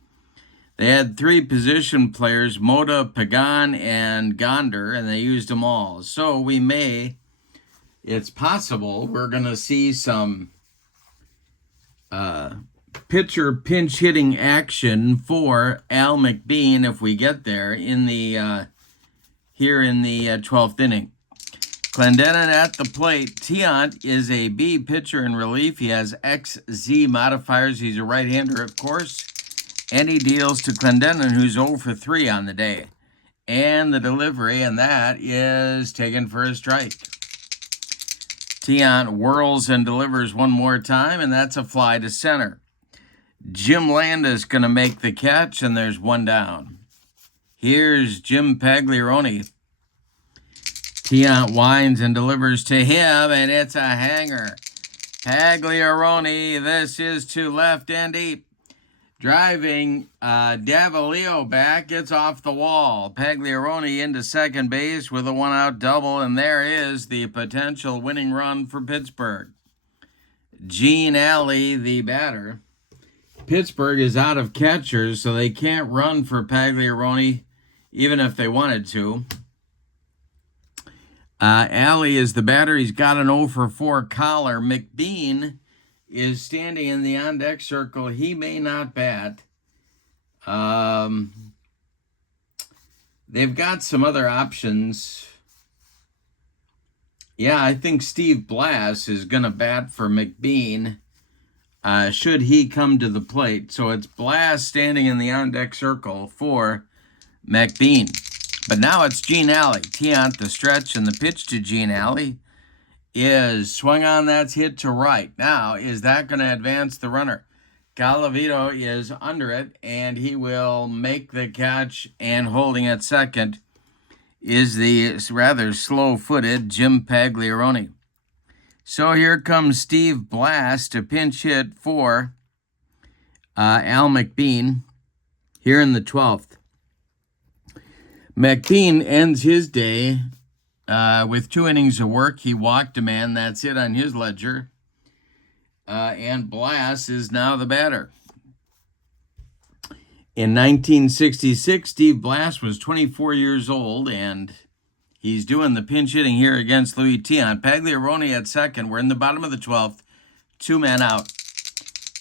They had 3 position players, Mota, Pagan, and Gonder, and they used them all. So it's possible we're going to see some pitcher pinch hitting action for Al McBean if we get there in the here in the 12th inning. Clendenin at the plate. Tiant is a B pitcher in relief. He has XZ modifiers. He's a right-hander, of course. And he deals to Clendenin, who's 0 for 3 on the day. And the delivery, and that is taken for a strike. Tiant whirls and delivers one more time, and that's a fly to center. Jim Landis going to make the catch, and there's 1 down. Here's Jim Pagliarone. Tiant winds and delivers to him, and it's a hanger. Pagliarone, this is to left and deep. Driving, Davalillo back, gets off the wall. Pagliarone into second base with a one-out double, and there is the potential winning run for Pittsburgh. Gene Alley, the batter. Pittsburgh is out of catchers, so they can't run for Pagliarone, even if they wanted to. Alley is the batter. He's got an 0 for 4 collar. McBean is standing in the on-deck circle. He may not bat. They've got some other options. Yeah, I think Steve Blass is going to bat for McBean, should he come to the plate. So it's Blass standing in the on-deck circle for McBean. But now it's Gene Alley. Tiant the stretch, and the pitch to Gene Alley is swung on. That's hit to right. Now, is that going to advance the runner? Calavito is under it, and he will make the catch, and holding at second is the rather slow-footed Jim Pagliarone. So here comes Steve Blass to pinch hit for Al McBean here in the 12th. McBean ends his day with 2 innings of work. He walked a man. That's it on his ledger. And Blass is now the batter. In 1966, Steve Blass was 24 years old, and he's doing the pinch hitting here against Louis Tiant. Pagliarone at second. We're in the bottom of the 12th. 2 men out.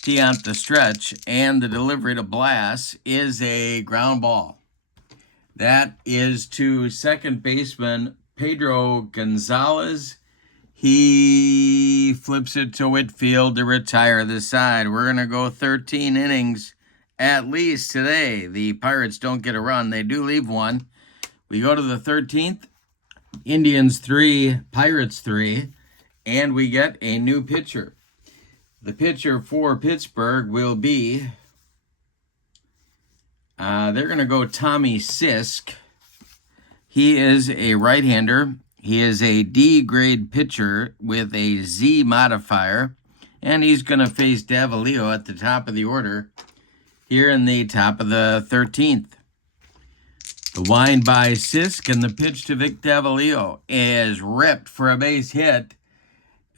Tiant the stretch, and the delivery to Blass is a ground ball. That is to second baseman Pedro Gonzalez. He flips it to Whitfield to retire the side. We're going to go 13 innings at least today. The Pirates don't get a run. They do leave one. We go to the 13th. Indians 3, Pirates 3, and we get a new pitcher. The pitcher for Pittsburgh will be... they're going to go Tommy Sisk. He is a right-hander. He is a D-grade pitcher with a Z modifier, and he's going to face Davalillo at the top of the order here in the top of the 13th. The wind by Sisk, and the pitch to Vic Davalillo is ripped for a base hit.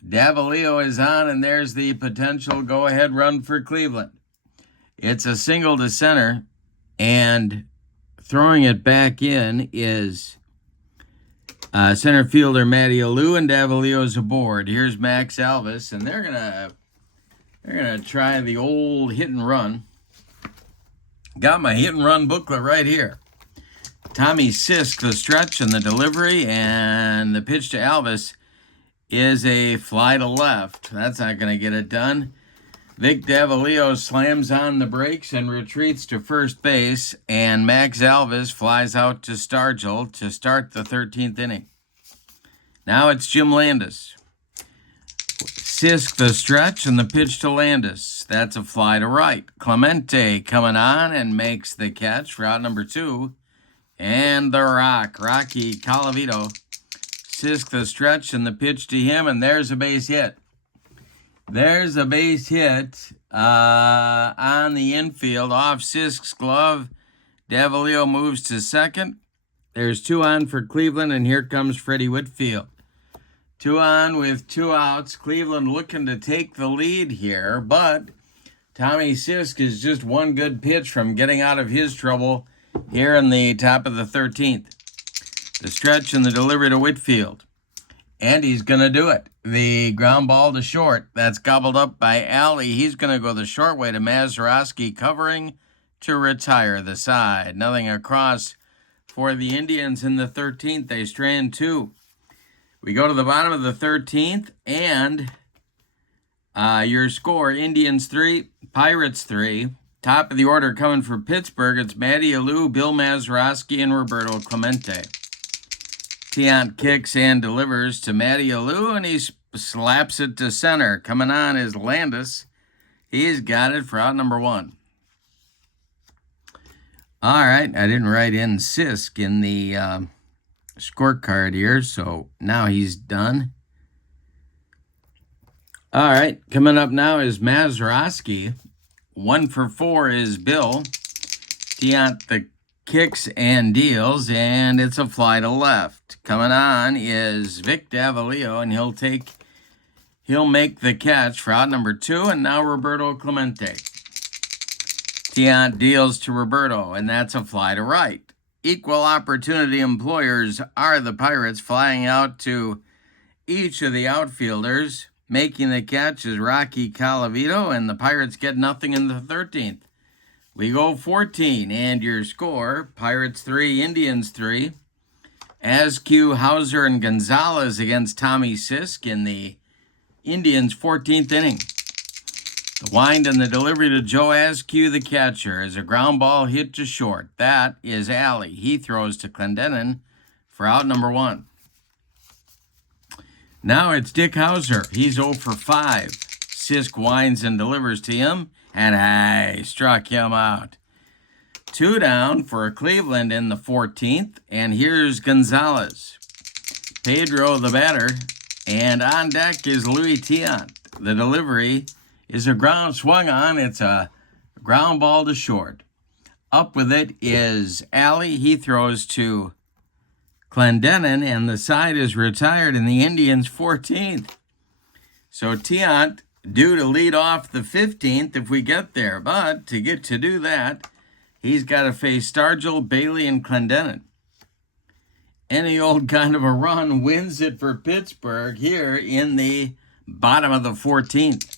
Davalillo is on, and there's the potential go-ahead run for Cleveland. It's a single to center, and throwing it back in is center fielder Matty Alou, and Davalillo's aboard. Here's Max Alvis, and they're gonna try the old hit and run. Got my hit and run booklet right here. Tommy Sisk, the stretch and the delivery, and the pitch to Alvis is a fly to left. That's not going to get it done. Vic Davalillo slams on the brakes and retreats to first base, and Max Alvis flies out to Stargell to start the 13th inning. Now it's Jim Landis. Sisk the stretch, and the pitch to Landis. That's a fly to right. Clemente coming on and makes the catch for out number 2. And the Rocky Calavito. Sisk the stretch, and the pitch to him, and there's a base hit. There's a base hit on the infield off Sisk's glove. Davalillo moves to second. There's 2 on for Cleveland, and here comes Freddie Whitfield. 2 on with 2 outs. Cleveland looking to take the lead here, but Tommy Sisk is just one good pitch from getting out of his trouble here in the top of the 13th. The stretch and the delivery to Whitfield. And he's going to do it. The ground ball to short. That's gobbled up by Alley. He's going to go the short way to Mazeroski, covering to retire the side. Nothing across for the Indians in the 13th. They strand 2. We go to the bottom of the 13th, and your score, Indians 3, Pirates 3. Top of the order coming for Pittsburgh, it's Matty Alou, Bill Mazeroski, and Roberto Clemente. Tiant kicks and delivers to Matty Alou, and he slaps it to center. Coming on is Landis. He's got it for out number 1. All right, I didn't write in Sisk in the scorecard here, so now he's done. All right, coming up now is Mazeroski 1 for 4 is Bill. Tiant the kicks and deals, and it's a fly to left. Coming on is Veale, and he'll make the catch for out number 2, and now Roberto Clemente. Tiant deals to Roberto, and that's a fly to right. Equal opportunity employers are the Pirates, flying out to each of the outfielders. Making the catch is Rocky Calavito, and the Pirates get nothing in the 13th. We go 14, and your score, Pirates 3, Indians 3. Askew, Hauser, and Gonzalez against Tommy Sisk in the Indians' 14th inning. The wind and the delivery to Joe Askew, the catcher, is a ground ball hit to short. That is Alley. He throws to Clendenin for out number 1. Now it's Dick Hauser. He's 0 for 5. Sisk winds and delivers to him, and struck him out. 2 down for Cleveland in the 14th, and here's Gonzalez. Pedro the batter, and on deck is Louis Tiant. The delivery is a ground swung on. It's a ground ball to short. Up with it is Alley. He throws to Clendenin, and the side is retired in the Indians' 14th. So Tiant due to lead off the 15th if we get there. But to get to do that, he's got to face Stargell, Veale, and Clendenin. Any old kind of a run wins it for Pittsburgh here in the bottom of the 14th.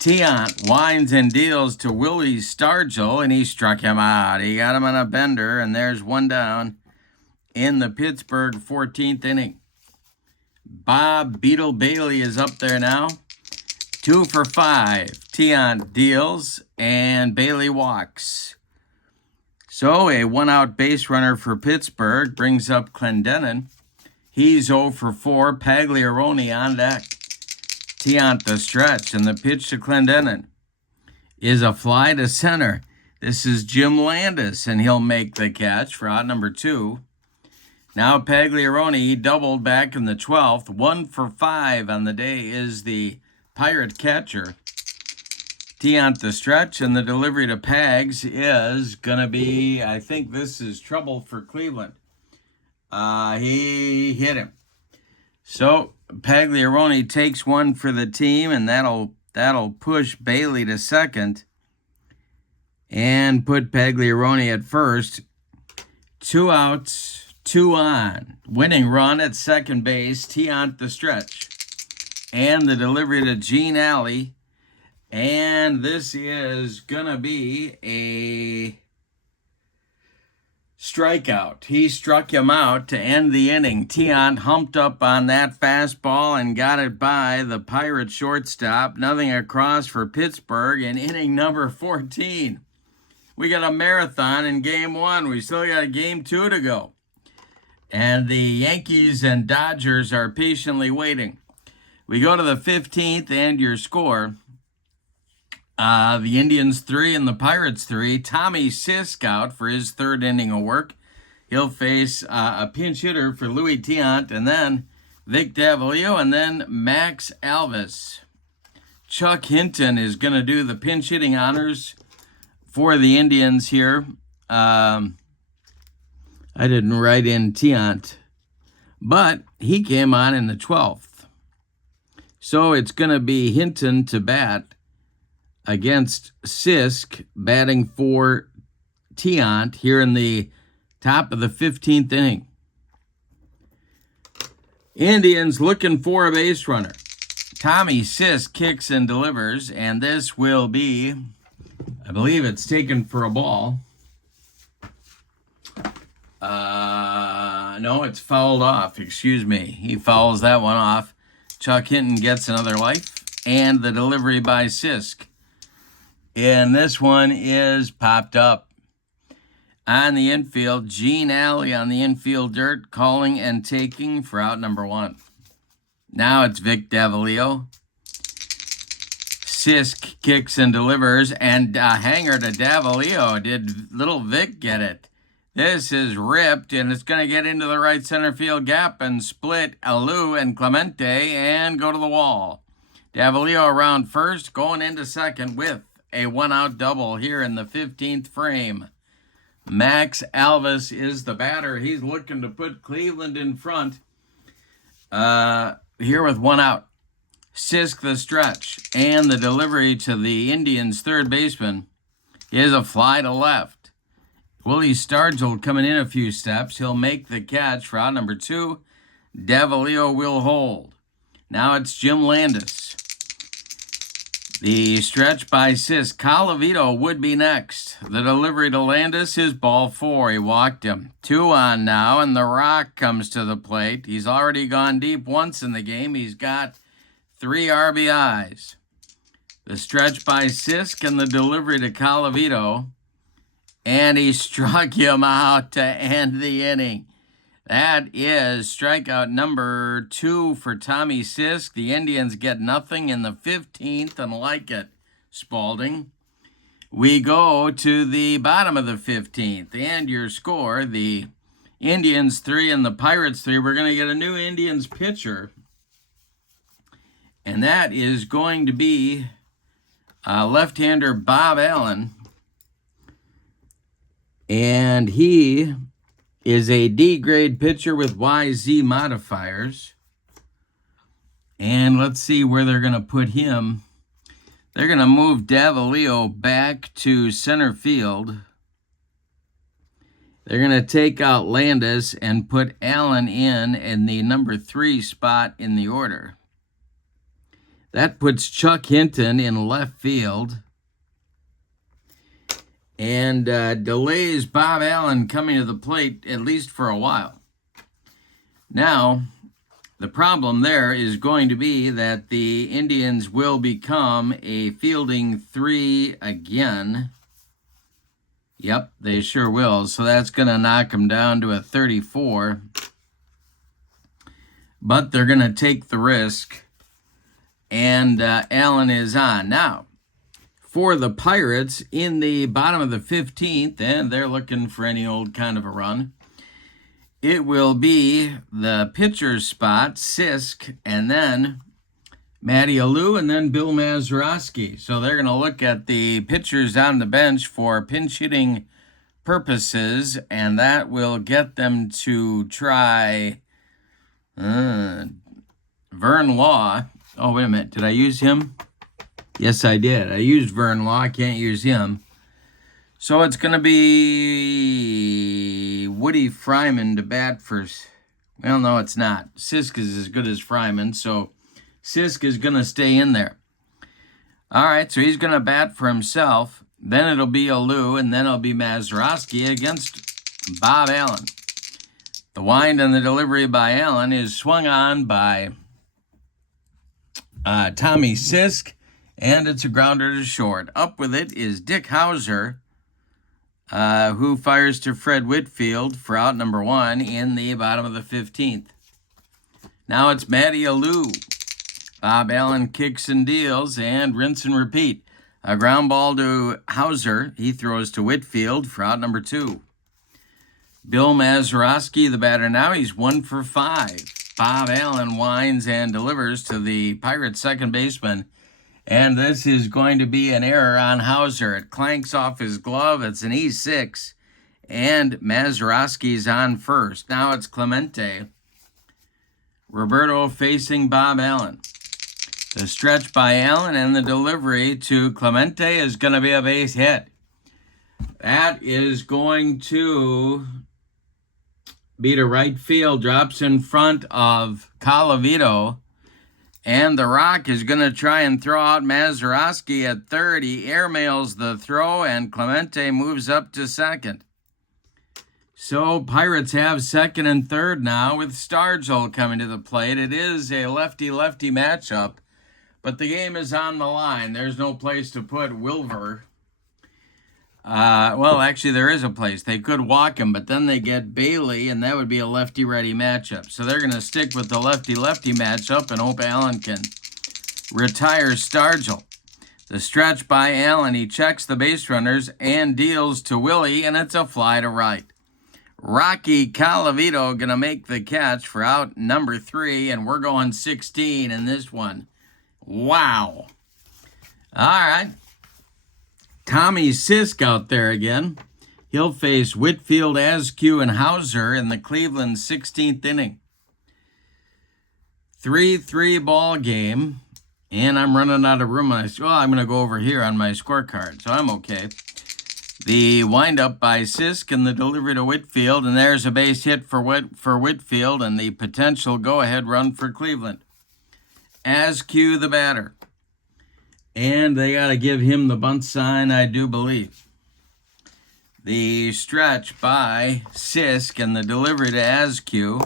Tiant winds and deals to Willie Stargell, and he struck him out. He got him on a bender, and there's 1 down in the Pittsburgh 14th inning. Bob Beetle Bailey is up there now. 2 for 5. Tiant deals, and Bailey walks. So a 1-out base runner for Pittsburgh brings up Clendenin. He's 0 for 4. Pagliarone on deck. Tiant the stretch, and the pitch to Clendenin is a fly to center. This is Jim Landis, and he'll make the catch for out number 2. Now Pagliarone, he doubled back in the 12th. 1 for 5 on the day is the Pirate catcher. Tiant the stretch, and the delivery to Pags is going to be, I think this is trouble for Cleveland. He hit him. So Pagliarone takes 1 for the team, and that'll push Bailey to second and put Pagliarone at first. 2 outs, 2 on. Winning run at second base. Tiant the stretch, and the delivery to Gene Alley. And this is going to be a strikeout. He struck him out to end the inning. Tiant humped up on that fastball and got it by the Pirate shortstop. Nothing across for Pittsburgh in inning number 14. We got a marathon in game 1. We still got a game 2 to go. And the Yankees and Dodgers are patiently waiting. We go to the 15th, and your score. The Indians 3 and the Pirates 3. Tommy Sisk out for his 3rd inning of work. He'll face a pinch hitter for Louis Tiant, and then Vic Davalillo, and then Max Alvis. Chuck Hinton is going to do the pinch hitting honors for the Indians here. I didn't write in Tiant, but he came on in the 12th. So it's going to be Hinton to bat against Sisk, batting for Tiant here in the top of the 15th inning. Indians looking for a base runner. Tommy Sisk kicks and delivers, and this will be, I believe it's taken for a ball. No, it's fouled off. Excuse me. He fouls that one off. Chuck Hinton gets another life, and the delivery by Sisk. And this one is popped up. On the infield, Gene Alley on the infield dirt, calling and taking for out number 1. Now it's Vic Davalillo. Sisk kicks and delivers, and a hanger to Davalillo. Did little Vic get it? This is ripped, and it's going to get into the right center field gap and split Alou and Clemente and go to the wall. Davalillo around first, going into second with a one-out double here in the 15th frame. Max Alvis is the batter. He's looking to put Cleveland in front here with one out. Sisk the stretch, and the delivery to the Indians' third baseman is a fly to left. Willie Stargell coming in a few steps. He'll make the catch for out number 2. Veale will hold. Now it's Jim Landis. The stretch by Sisk. Colavito would be next. The delivery to Landis is ball 4. He walked him. 2 on now, and the Rock comes to the plate. He's already gone deep once in the game. He's got 3 RBIs. The stretch by Sisk and the delivery to Colavito. And he struck him out to end the inning. That is strikeout number 2 for Tommy Sisk. The Indians get nothing in the 15th, and like it, Spalding. We go to the bottom of the 15th, and your score, the Indians 3 and the Pirates 3. We're going to get a new Indians pitcher, and that is going to be left-hander Bob Allen. And he is a D-grade pitcher with YZ modifiers. And let's see where they're going to put him. They're going to move Veale back to center field. They're going to take out Landis and put Allen in the number 3 spot in the order. That puts Chuck Hinton in left field. And delays Bob Allen coming to the plate, at least for a while. Now, the problem there is going to be that the Indians will become a fielding 3 again. Yep, they sure will. So that's going to knock them down to a 34. But they're going to take the risk. And Allen is on. Now, for the Pirates in the bottom of the 15th, and they're looking for any old kind of a run, it will be the pitcher's spot, Sisk, and then Matty Alou, and then Bill Mazeroski. So they're going to look at the pitchers on the bench for pinch hitting purposes, and that will get them to try Vern Law. Oh, wait a minute. Did I use him? Yes, I did. I used Vern Law. I can't use him. So it's going to be Woody Fryman to bat for... Well, no, it's not. Sisk is as good as Fryman, so Sisk is going to stay in there. All right, so he's going to bat for himself. Then it'll be Alou, and then it'll be Mazeroski against Bob Allen. The wind and the delivery by Allen is swung on by Tommy Sisk. And it's a grounder to short. Up with it is Dick Hauser, who fires to Fred Whitfield for out number 1 in the bottom of the 15th. Now it's Matty Alou. Bob Allen kicks and deals, and rinse and repeat. A ground ball to Hauser. He throws to Whitfield for out number 2. Bill Mazeroski, the batter now. He's 1 for 5. Bob Allen winds and delivers to the Pirates' second baseman. And this is going to be an error on Hauser. It clanks off his glove. It's an E6. And Mazeroski's on first. Now it's Clemente. Roberto facing Bob Allen. The stretch by Allen and the delivery to Clemente is going to be a base hit. That is going to be to right field. Drops in front of Colavito. And the Rock is going to try and throw out Mazeroski at third. He airmails the throw, and Clemente moves up to second. So Pirates have second and third now with Stargell coming to the plate. It is a lefty-lefty matchup, but the game is on the line. There's no place to put Wilver. Well, actually, there is a place. They could walk him, but then they get Veale, and that would be a lefty-righty matchup. So they're going to stick with the lefty-lefty matchup and hope Allen can retire Stargell. The stretch by Allen. He checks the base runners and deals to Willie, and it's a fly to right. Rocky Colavito going to make the catch for out number 3, and we're going 16 in this one. Wow. All right. Tommy Sisk out there again. He'll face Whitfield, Askew, and Hauser in the Cleveland 16th inning. 3-3 ball game, and I'm running out of room. And I said, well, I'm going to go over here on my scorecard, so I'm okay. The windup by Sisk and the delivery to Whitfield, and there's a base hit for Whitfield and the potential go-ahead run for Cleveland. Askew the batter. And they got to give him the bunt sign, I do believe. The stretch by Sisk and the delivery to Askew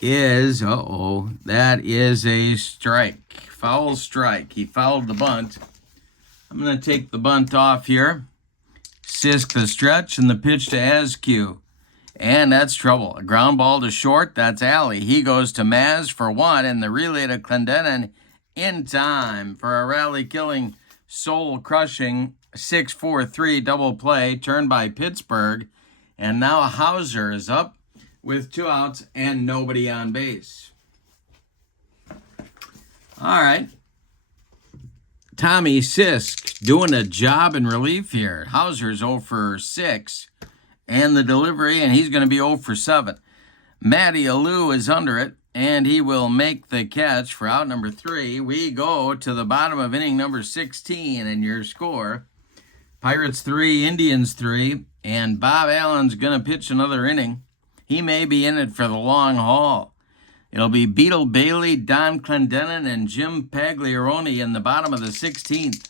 is, that is a strike. Foul strike. He fouled the bunt. I'm going to take the bunt off here. Sisk the stretch and the pitch to Askew. And that's trouble. A ground ball to short. That's Alley. He goes to Maz for one, and the relay to Clendenin in time for a rally-killing, soul-crushing 6-4-3 double play turned by Pittsburgh. And now Hauser is up with 2 outs and nobody on base. All right. Tommy Sisk doing a job in relief here. Hauser's 0 for 6. And the delivery, and he's going to be 0 for 7. Matty Alou is under it, and he will make the catch for out number 3. We go to the bottom of inning number 16, and your score, Pirates 3, Indians 3, and Bob Allen's going to pitch another inning. He may be in it for the long haul. It'll be Veale, Don Clendenin, and Jim Pagliarone in the bottom of the 16th.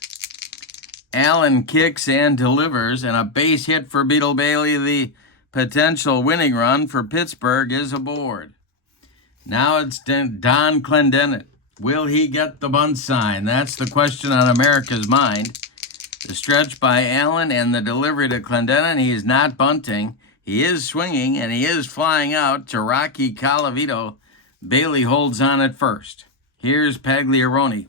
Allen kicks and delivers, and a base hit for Veale. The potential winning run for Pittsburgh is aboard. Now it's Don Clendenin. Will he get the bunt sign? That's the question on America's mind. The stretch by Allen and the delivery to Clendenin. He is not bunting. He is swinging, and he is flying out to Rocky Colavito. Veale holds on at first. Here's Pagliarone.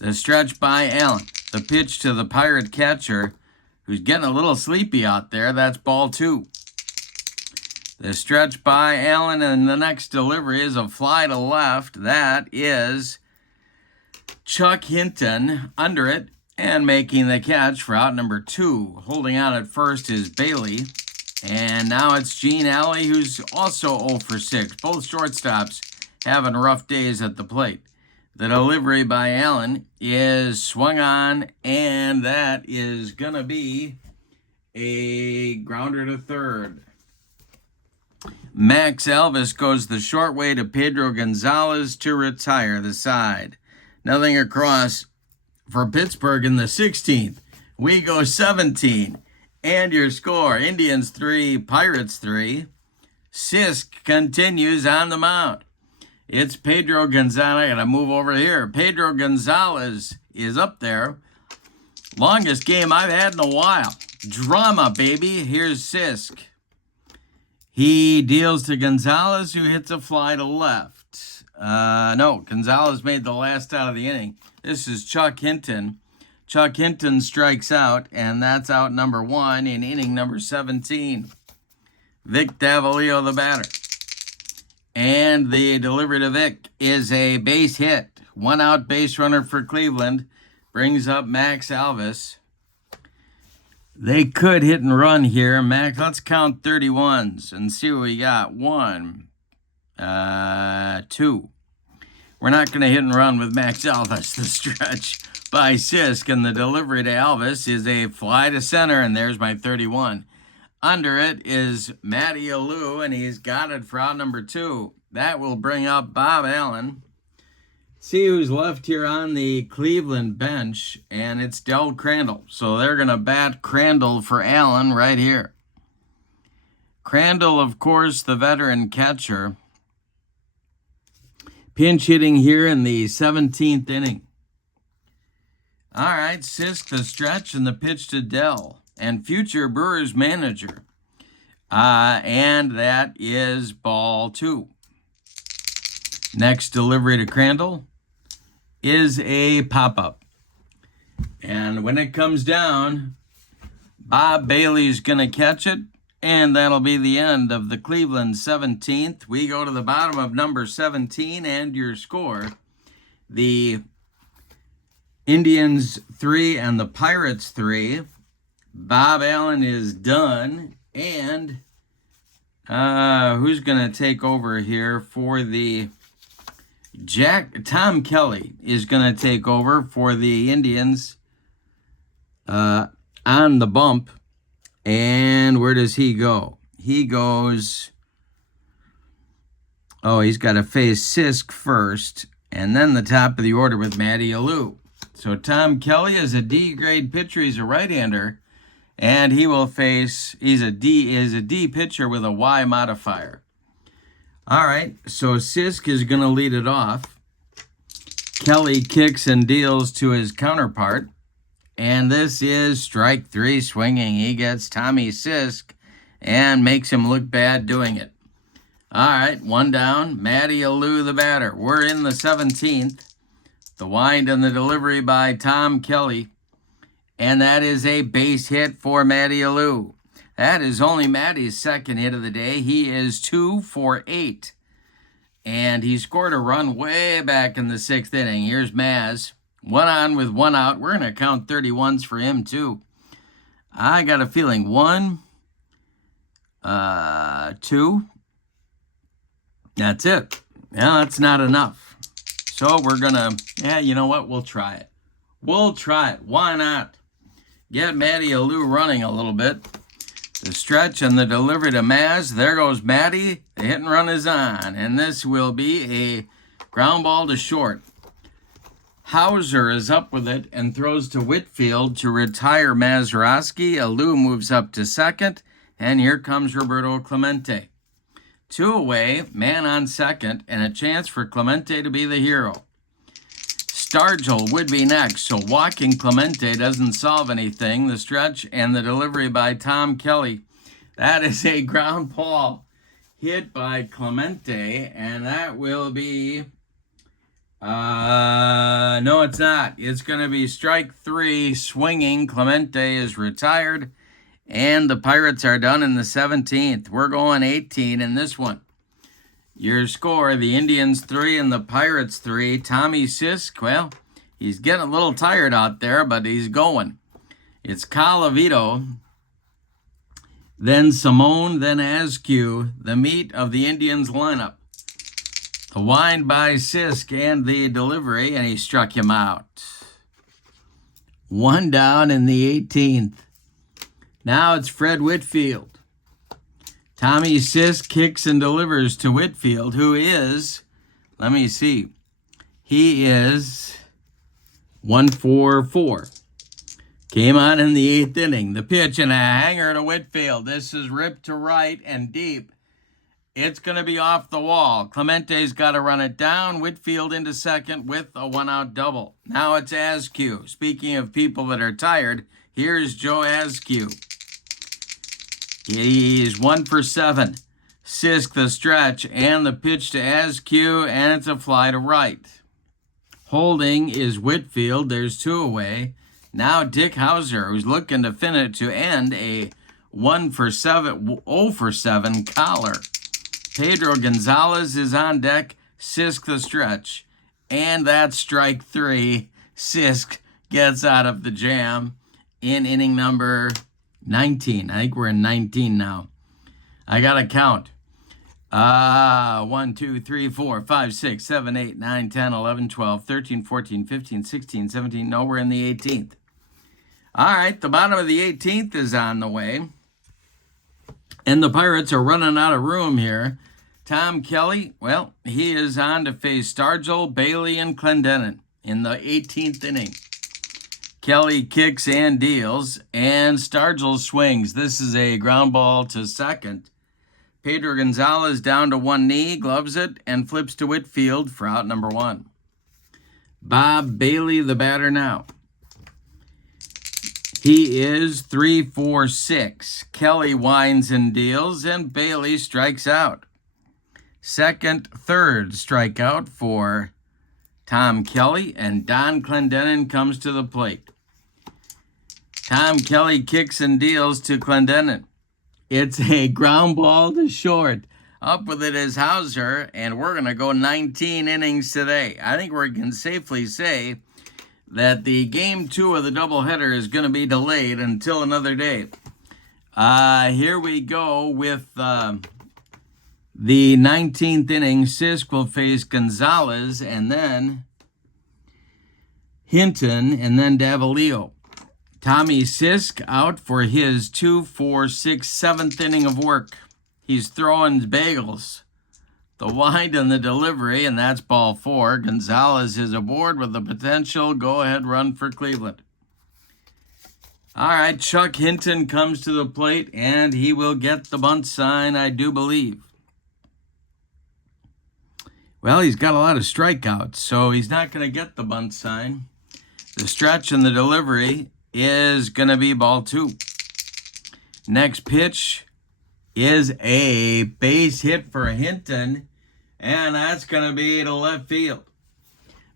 The stretch by Allen. The pitch to the Pirate catcher, who's getting a little sleepy out there. That's ball 2. The stretch by Allen, and the next delivery is a fly to left. That is Chuck Hinton under it and making the catch for out number 2. Holding out at first is Veale. And now it's Gene Alley, who's also 0 for 6. Both shortstops having rough days at the plate. The delivery by Allen is swung on, and that is going to be a grounder to third. Max Elvis goes the short way to Pedro Gonzalez to retire the side. Nothing across for Pittsburgh in the 16th. We go 17. And your score, Indians 3, Pirates 3. Sisk continues on the mound. It's Pedro Gonzalez. I got to move over here. Pedro Gonzalez is up there. Longest game I've had in a while. Drama, baby. Here's Sisk. He deals to Gonzalez, who hits a fly to left. No, Gonzalez made the last out of the inning. This is Chuck Hinton. Chuck Hinton strikes out, and that's out number 1 in inning number 17. Vic Davalillo, the batter. And the delivery to Vic is a base hit. 1 out base runner for Cleveland. Brings up Max Elvis. They could hit and run here. Max, let's count 31s and see what we got. 1, 2. We're not going to hit and run with Max Elvis. The stretch by Sisk, and the delivery to Elvis is a fly to center, and there's my 31. Under it is Matty Alou, and he's got it for out number 2. That will bring up Bob Allen. See who's left here on the Cleveland bench, and it's Del Crandall. So they're going to bat Crandall for Allen right here. Crandall, of course, the veteran catcher. Pinch hitting here in the 17th inning. All right, Sisk the stretch and the pitch to Dell. And future Brewers manager. And that is ball 2. Next delivery to Crandall is a pop-up. And when it comes down, Bob Bailey's going to catch it. And that'll be the end of the Cleveland 17th. We go to the bottom of number 17 and your score. The Indians 3 and the Pirates 3. Bob Allen is done. And who's going to take over here for the Tom Kelly is going to take over for the Indians on the bump. And where does he go? He goes, he's got to face Sisk first, and then the top of the order with Matty Alou. So Tom Kelly is a D-grade pitcher. He's a right-hander, and he will face, he's a D pitcher with a Y modifier. All right, so Sisk is going to lead it off. Kelly kicks and deals to his counterpart. And this is strike 3 swinging. He gets Tommy Sisk and makes him look bad doing it. All right, 1 down. Matty Alou, the batter. We're in the 17th. The wind and the delivery by Tom Kelly. And that is a base hit for Matty Alou. That is only Matty's second hit of the day. He is 2 for 8. And he scored a run way back in the 6th inning. Here's Maz. 1 on with 1 out. We're going to count 31s for him, too. I got a feeling 1, 2. That's it. Yeah, that's not enough. So we're going to, you know what? We'll try it. We'll try it. Why not? Get Matty Alou running a little bit. The stretch and the delivery to Maz. There goes Matty. The hit and run is on. And this will be a ground ball to short. Hauser is up with it and throws to Whitfield to retire Mazeroski. Alou moves up to second, and here comes Roberto Clemente. 2 away, man on second, and a chance for Clemente to be the hero. Stargell would be next, so walking Clemente doesn't solve anything. The stretch and the delivery by Tom Kelly. That is a ground ball hit by Clemente, and that will be... no, it's not. It's going to be strike 3 swinging. Clemente is retired, and the Pirates are done in the 17th. We're going 18 in this one. Your score, the Indians 3 and the Pirates 3. Tommy Sisk, well, he's getting a little tired out there, but he's going. It's Calavito, then Simone, then Askew, the meat of the Indians lineup. The wind by Sisk and the delivery, and he struck him out. 1 down in the 18th. Now it's Fred Whitfield. Tommy Sisk kicks and delivers to Whitfield, who is, let me see, he is 1 for 4. Came on in the 8th inning. The pitch and a hanger to Whitfield. This is ripped to right and deep. It's going to be off the wall. Clemente's got to run it down. Whitfield into second with a 1-out double. Now it's Askew. Speaking of people that are tired, here's Joe Askew. He's 1 for 7. Sisk the stretch and the pitch to Askew, and it's a fly to right. Holding is Whitfield. There's 2 away. Now Dick Hauser, who's looking to finish to end a 0 for 7 collar. Pedro Gonzalez is on deck. Sisk the stretch. And that's strike 3. Sisk gets out of the jam in inning number 19. I think we're in 19 now. I got to count. 1, 2, 3, 4, 5, 6, 7, 8, 9, 10, 11, 12, 13, 14, 15, 16, 17. No, we're in the 18th. All right, the bottom of the 18th is on the way. And the Pirates are running out of room here. Tom Kelly, well, he is on to face Stargell, Veale, and Clendenin in the 18th inning. Kelly kicks and deals, and Stargell swings. This is a ground ball to second. Pedro Gonzalez down to one knee, gloves it, and flips to Whitfield for out number 1. Bob Veale, the batter now. He is 3 for 6. Kelly winds and deals, and Veale strikes out. Second, third strikeout for Tom Kelly, and Don Clendenin comes to the plate. Tom Kelly kicks and deals to Clendenin. It's a ground ball to short. Up with it is Hauser, and we're going to go 19 innings today. I think we can safely say that the game 2 of the doubleheader is going to be delayed until another day. Here we go with the 19th inning. Sisk will face Gonzalez, and then Hinton, and then Davalillo. Tommy Sisk out for his 2, 4, 6, 7th inning of work. He's throwing bagels. The wind and the delivery, and that's ball 4. Gonzalez is aboard with a potential go-ahead run for Cleveland. All right, Chuck Hinton comes to the plate, and he will get the bunt sign, I do believe. Well, he's got a lot of strikeouts, so he's not going to get the bunt sign. The stretch and the delivery is going to be ball 2. Next pitch is a base hit for Hinton, and that's going to be to left field.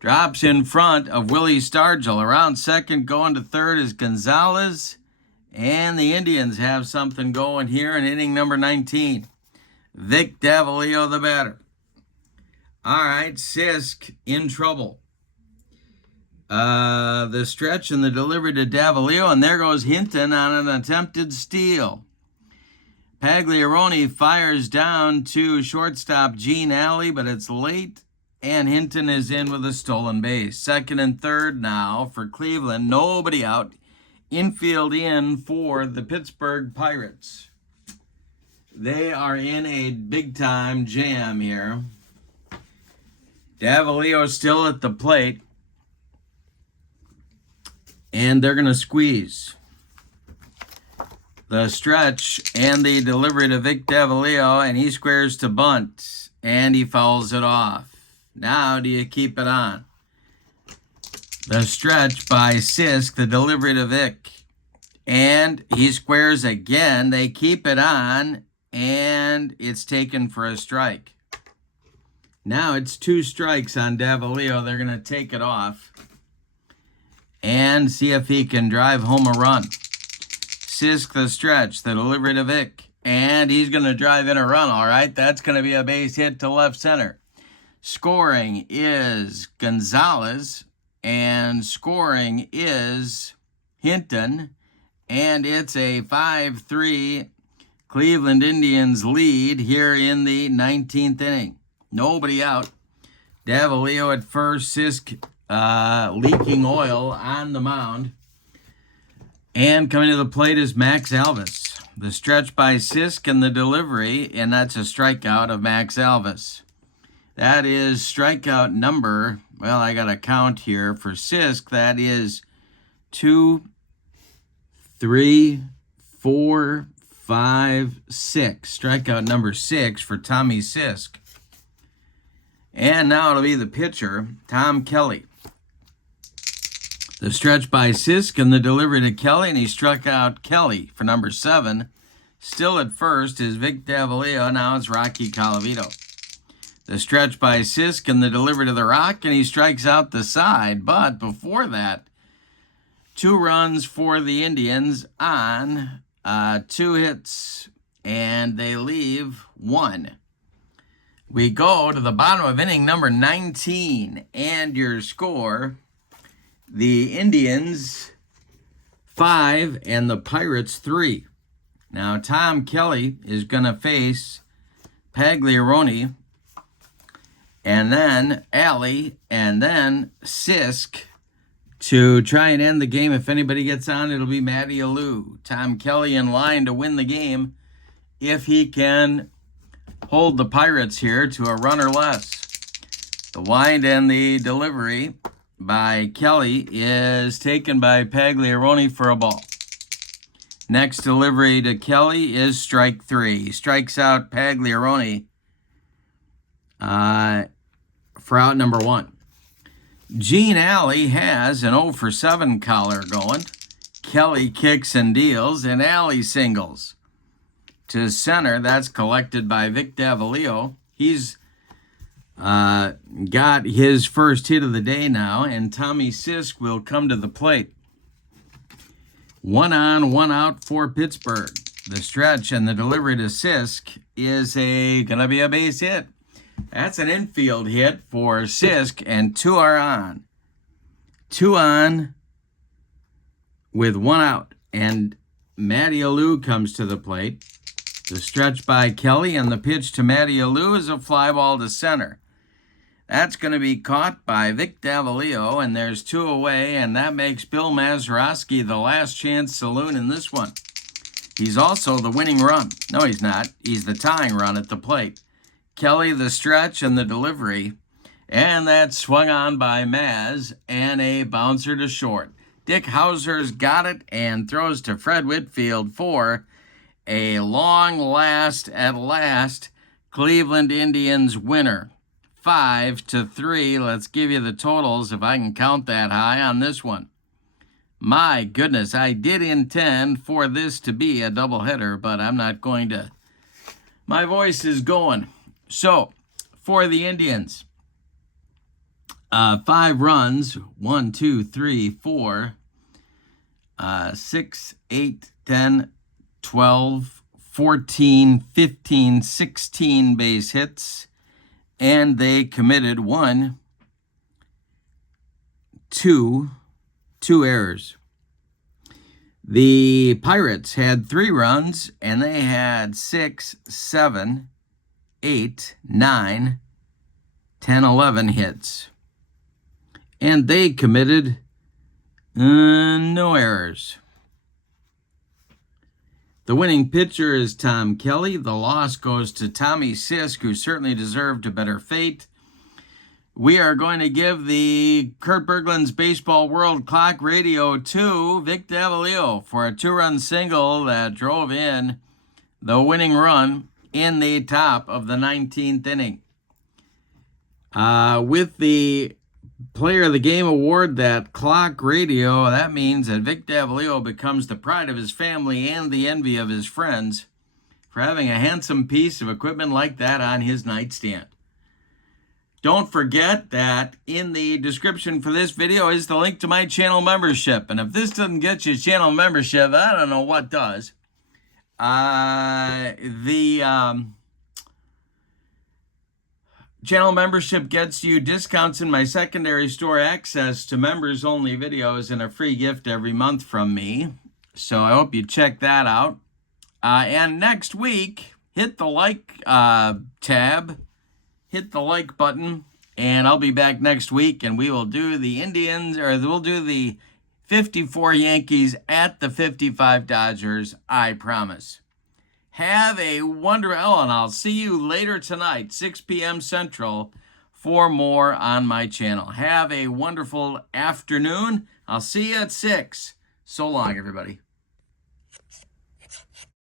Drops in front of Willie Stargell. Around second, going to third is Gonzalez, and the Indians have something going here in inning number 19. Vic Davalillo, the batter. All right, Sisk in trouble. The stretch and the delivery to Davalillo, and there goes Hinton on an attempted steal. Pagliarone fires down to shortstop Gene Alley, but it's late, and Hinton is in with a stolen base. Second and third now for Cleveland. Nobody out. Infield in for the Pittsburgh Pirates. They are in a big-time jam here. Davalillo still at the plate. And they're going to squeeze. The stretch and the delivery to Vic Davalillo, and he squares to bunt, and he fouls it off. Now do you keep it on? The stretch by Sisk, the delivery to Vic, and he squares again. They keep it on, and it's taken for a strike. Now it's 2 strikes on Davalillo. They're going to take it off and see if he can drive home a run. Sisk the stretch, the delivery to Vic, and he's going to drive in a run, all right? That's going to be a base hit to left center. Scoring is Gonzalez, and scoring is Hinton, and it's a 5-3 Cleveland Indians lead here in the 19th inning. Nobody out. Davalillo at first, Sisk leaking oil on the mound. And coming to the plate is Max Alvis. The stretch by Sisk and the delivery, and that's a strikeout of Max Alvis. That is strikeout number, well, I got a count here for Sisk. That is 2, 3, 4, 5, 6. Strikeout number 6 for Tommy Sisk. And now it'll be the pitcher, Tom Kelly. The stretch by Sisk and the delivery to Kelly, and he struck out Kelly for number 7. Still at first is Vic Davalillo. Now it's Rocky Colavito. The stretch by Sisk and the delivery to the Rock, and he strikes out the side. But before that, 2 runs for the Indians on 2 hits, and they leave 1. We go to the bottom of inning number 19, and your score, the Indians 5 and the Pirates 3. Now, Tom Kelly is going to face Pagliarone, and then Alley, and then Sisk to try and end the game. If anybody gets on, it'll be Matty Alou. Tom Kelly in line to win the game if he can hold the Pirates here to a run or less. The wind and the delivery by Kelly is taken by Pagliarone for a ball. Next delivery to Kelly is strike 3. He strikes out Pagliarone for out number 1. Gene Alley has an 0 for 7 collar going. Kelly kicks and deals, and Alley singles to center. That's collected by Vic Davalillo. He's got his first hit of the day now, and Tommy Sisk will come to the plate. 1 on, 1 out for Pittsburgh. The stretch and the delivery to Sisk is gonna be a base hit. That's an infield hit for Sisk, and 2 are on. 2 on with 1 out. And Matty Alou comes to the plate. The stretch by Kelly, and the pitch to Matty Alou is a fly ball to center. That's going to be caught by Veale, and there's 2 away, and that makes Bill Mazeroski the last chance saloon in this one. He's also the winning run. No, he's not. He's the tying run at the plate. Kelly, the stretch, and the delivery. And that's swung on by Maz, and a bouncer to short. Dick Hauser's got it and throws to Fred Whitfield for a long last at last Cleveland Indians winner. 5-3. Let's give you the totals if I can count that high on this one. My goodness, I did intend for this to be a doubleheader, but I'm not going to. My voice is going. So, for the Indians, 5 runs, 1, 2, 3, 4, 6, 8, 10, 12, 14, 15, 16 base hits, and they committed 2 errors. The Pirates had 3 runs, and they had 6, 7, 8, 9, 10, 11 hits. And they committed no errors. The winning pitcher is Tom Kelly. The loss goes to Tommy Sisk, who certainly deserved a better fate. We are going to give the Kurt Berglund's Baseball World Clock Radio to Veale for a 2-run single that drove in the winning run in the top of the 19th inning. With the Player of the Game award, that clock radio, that means that Veale becomes the pride of his family and the envy of his friends for having a handsome piece of equipment like that on his nightstand. Don't forget that in the description for this video is the link to my channel membership. And if this doesn't get you channel membership, I don't know what does. Channel membership gets you discounts in my secondary store, access to members-only videos, and a free gift every month from me. So I hope you check that out. And next week, hit the like tab, hit the like button, and I'll be back next week, and we will do the Indians, or we'll do the 54 Yankees at the 55 Dodgers, I promise. Have a wonderful, and I'll see you later tonight, 6 p.m. Central, for more on my channel. Have a wonderful afternoon. I'll see you at 6. So long, everybody.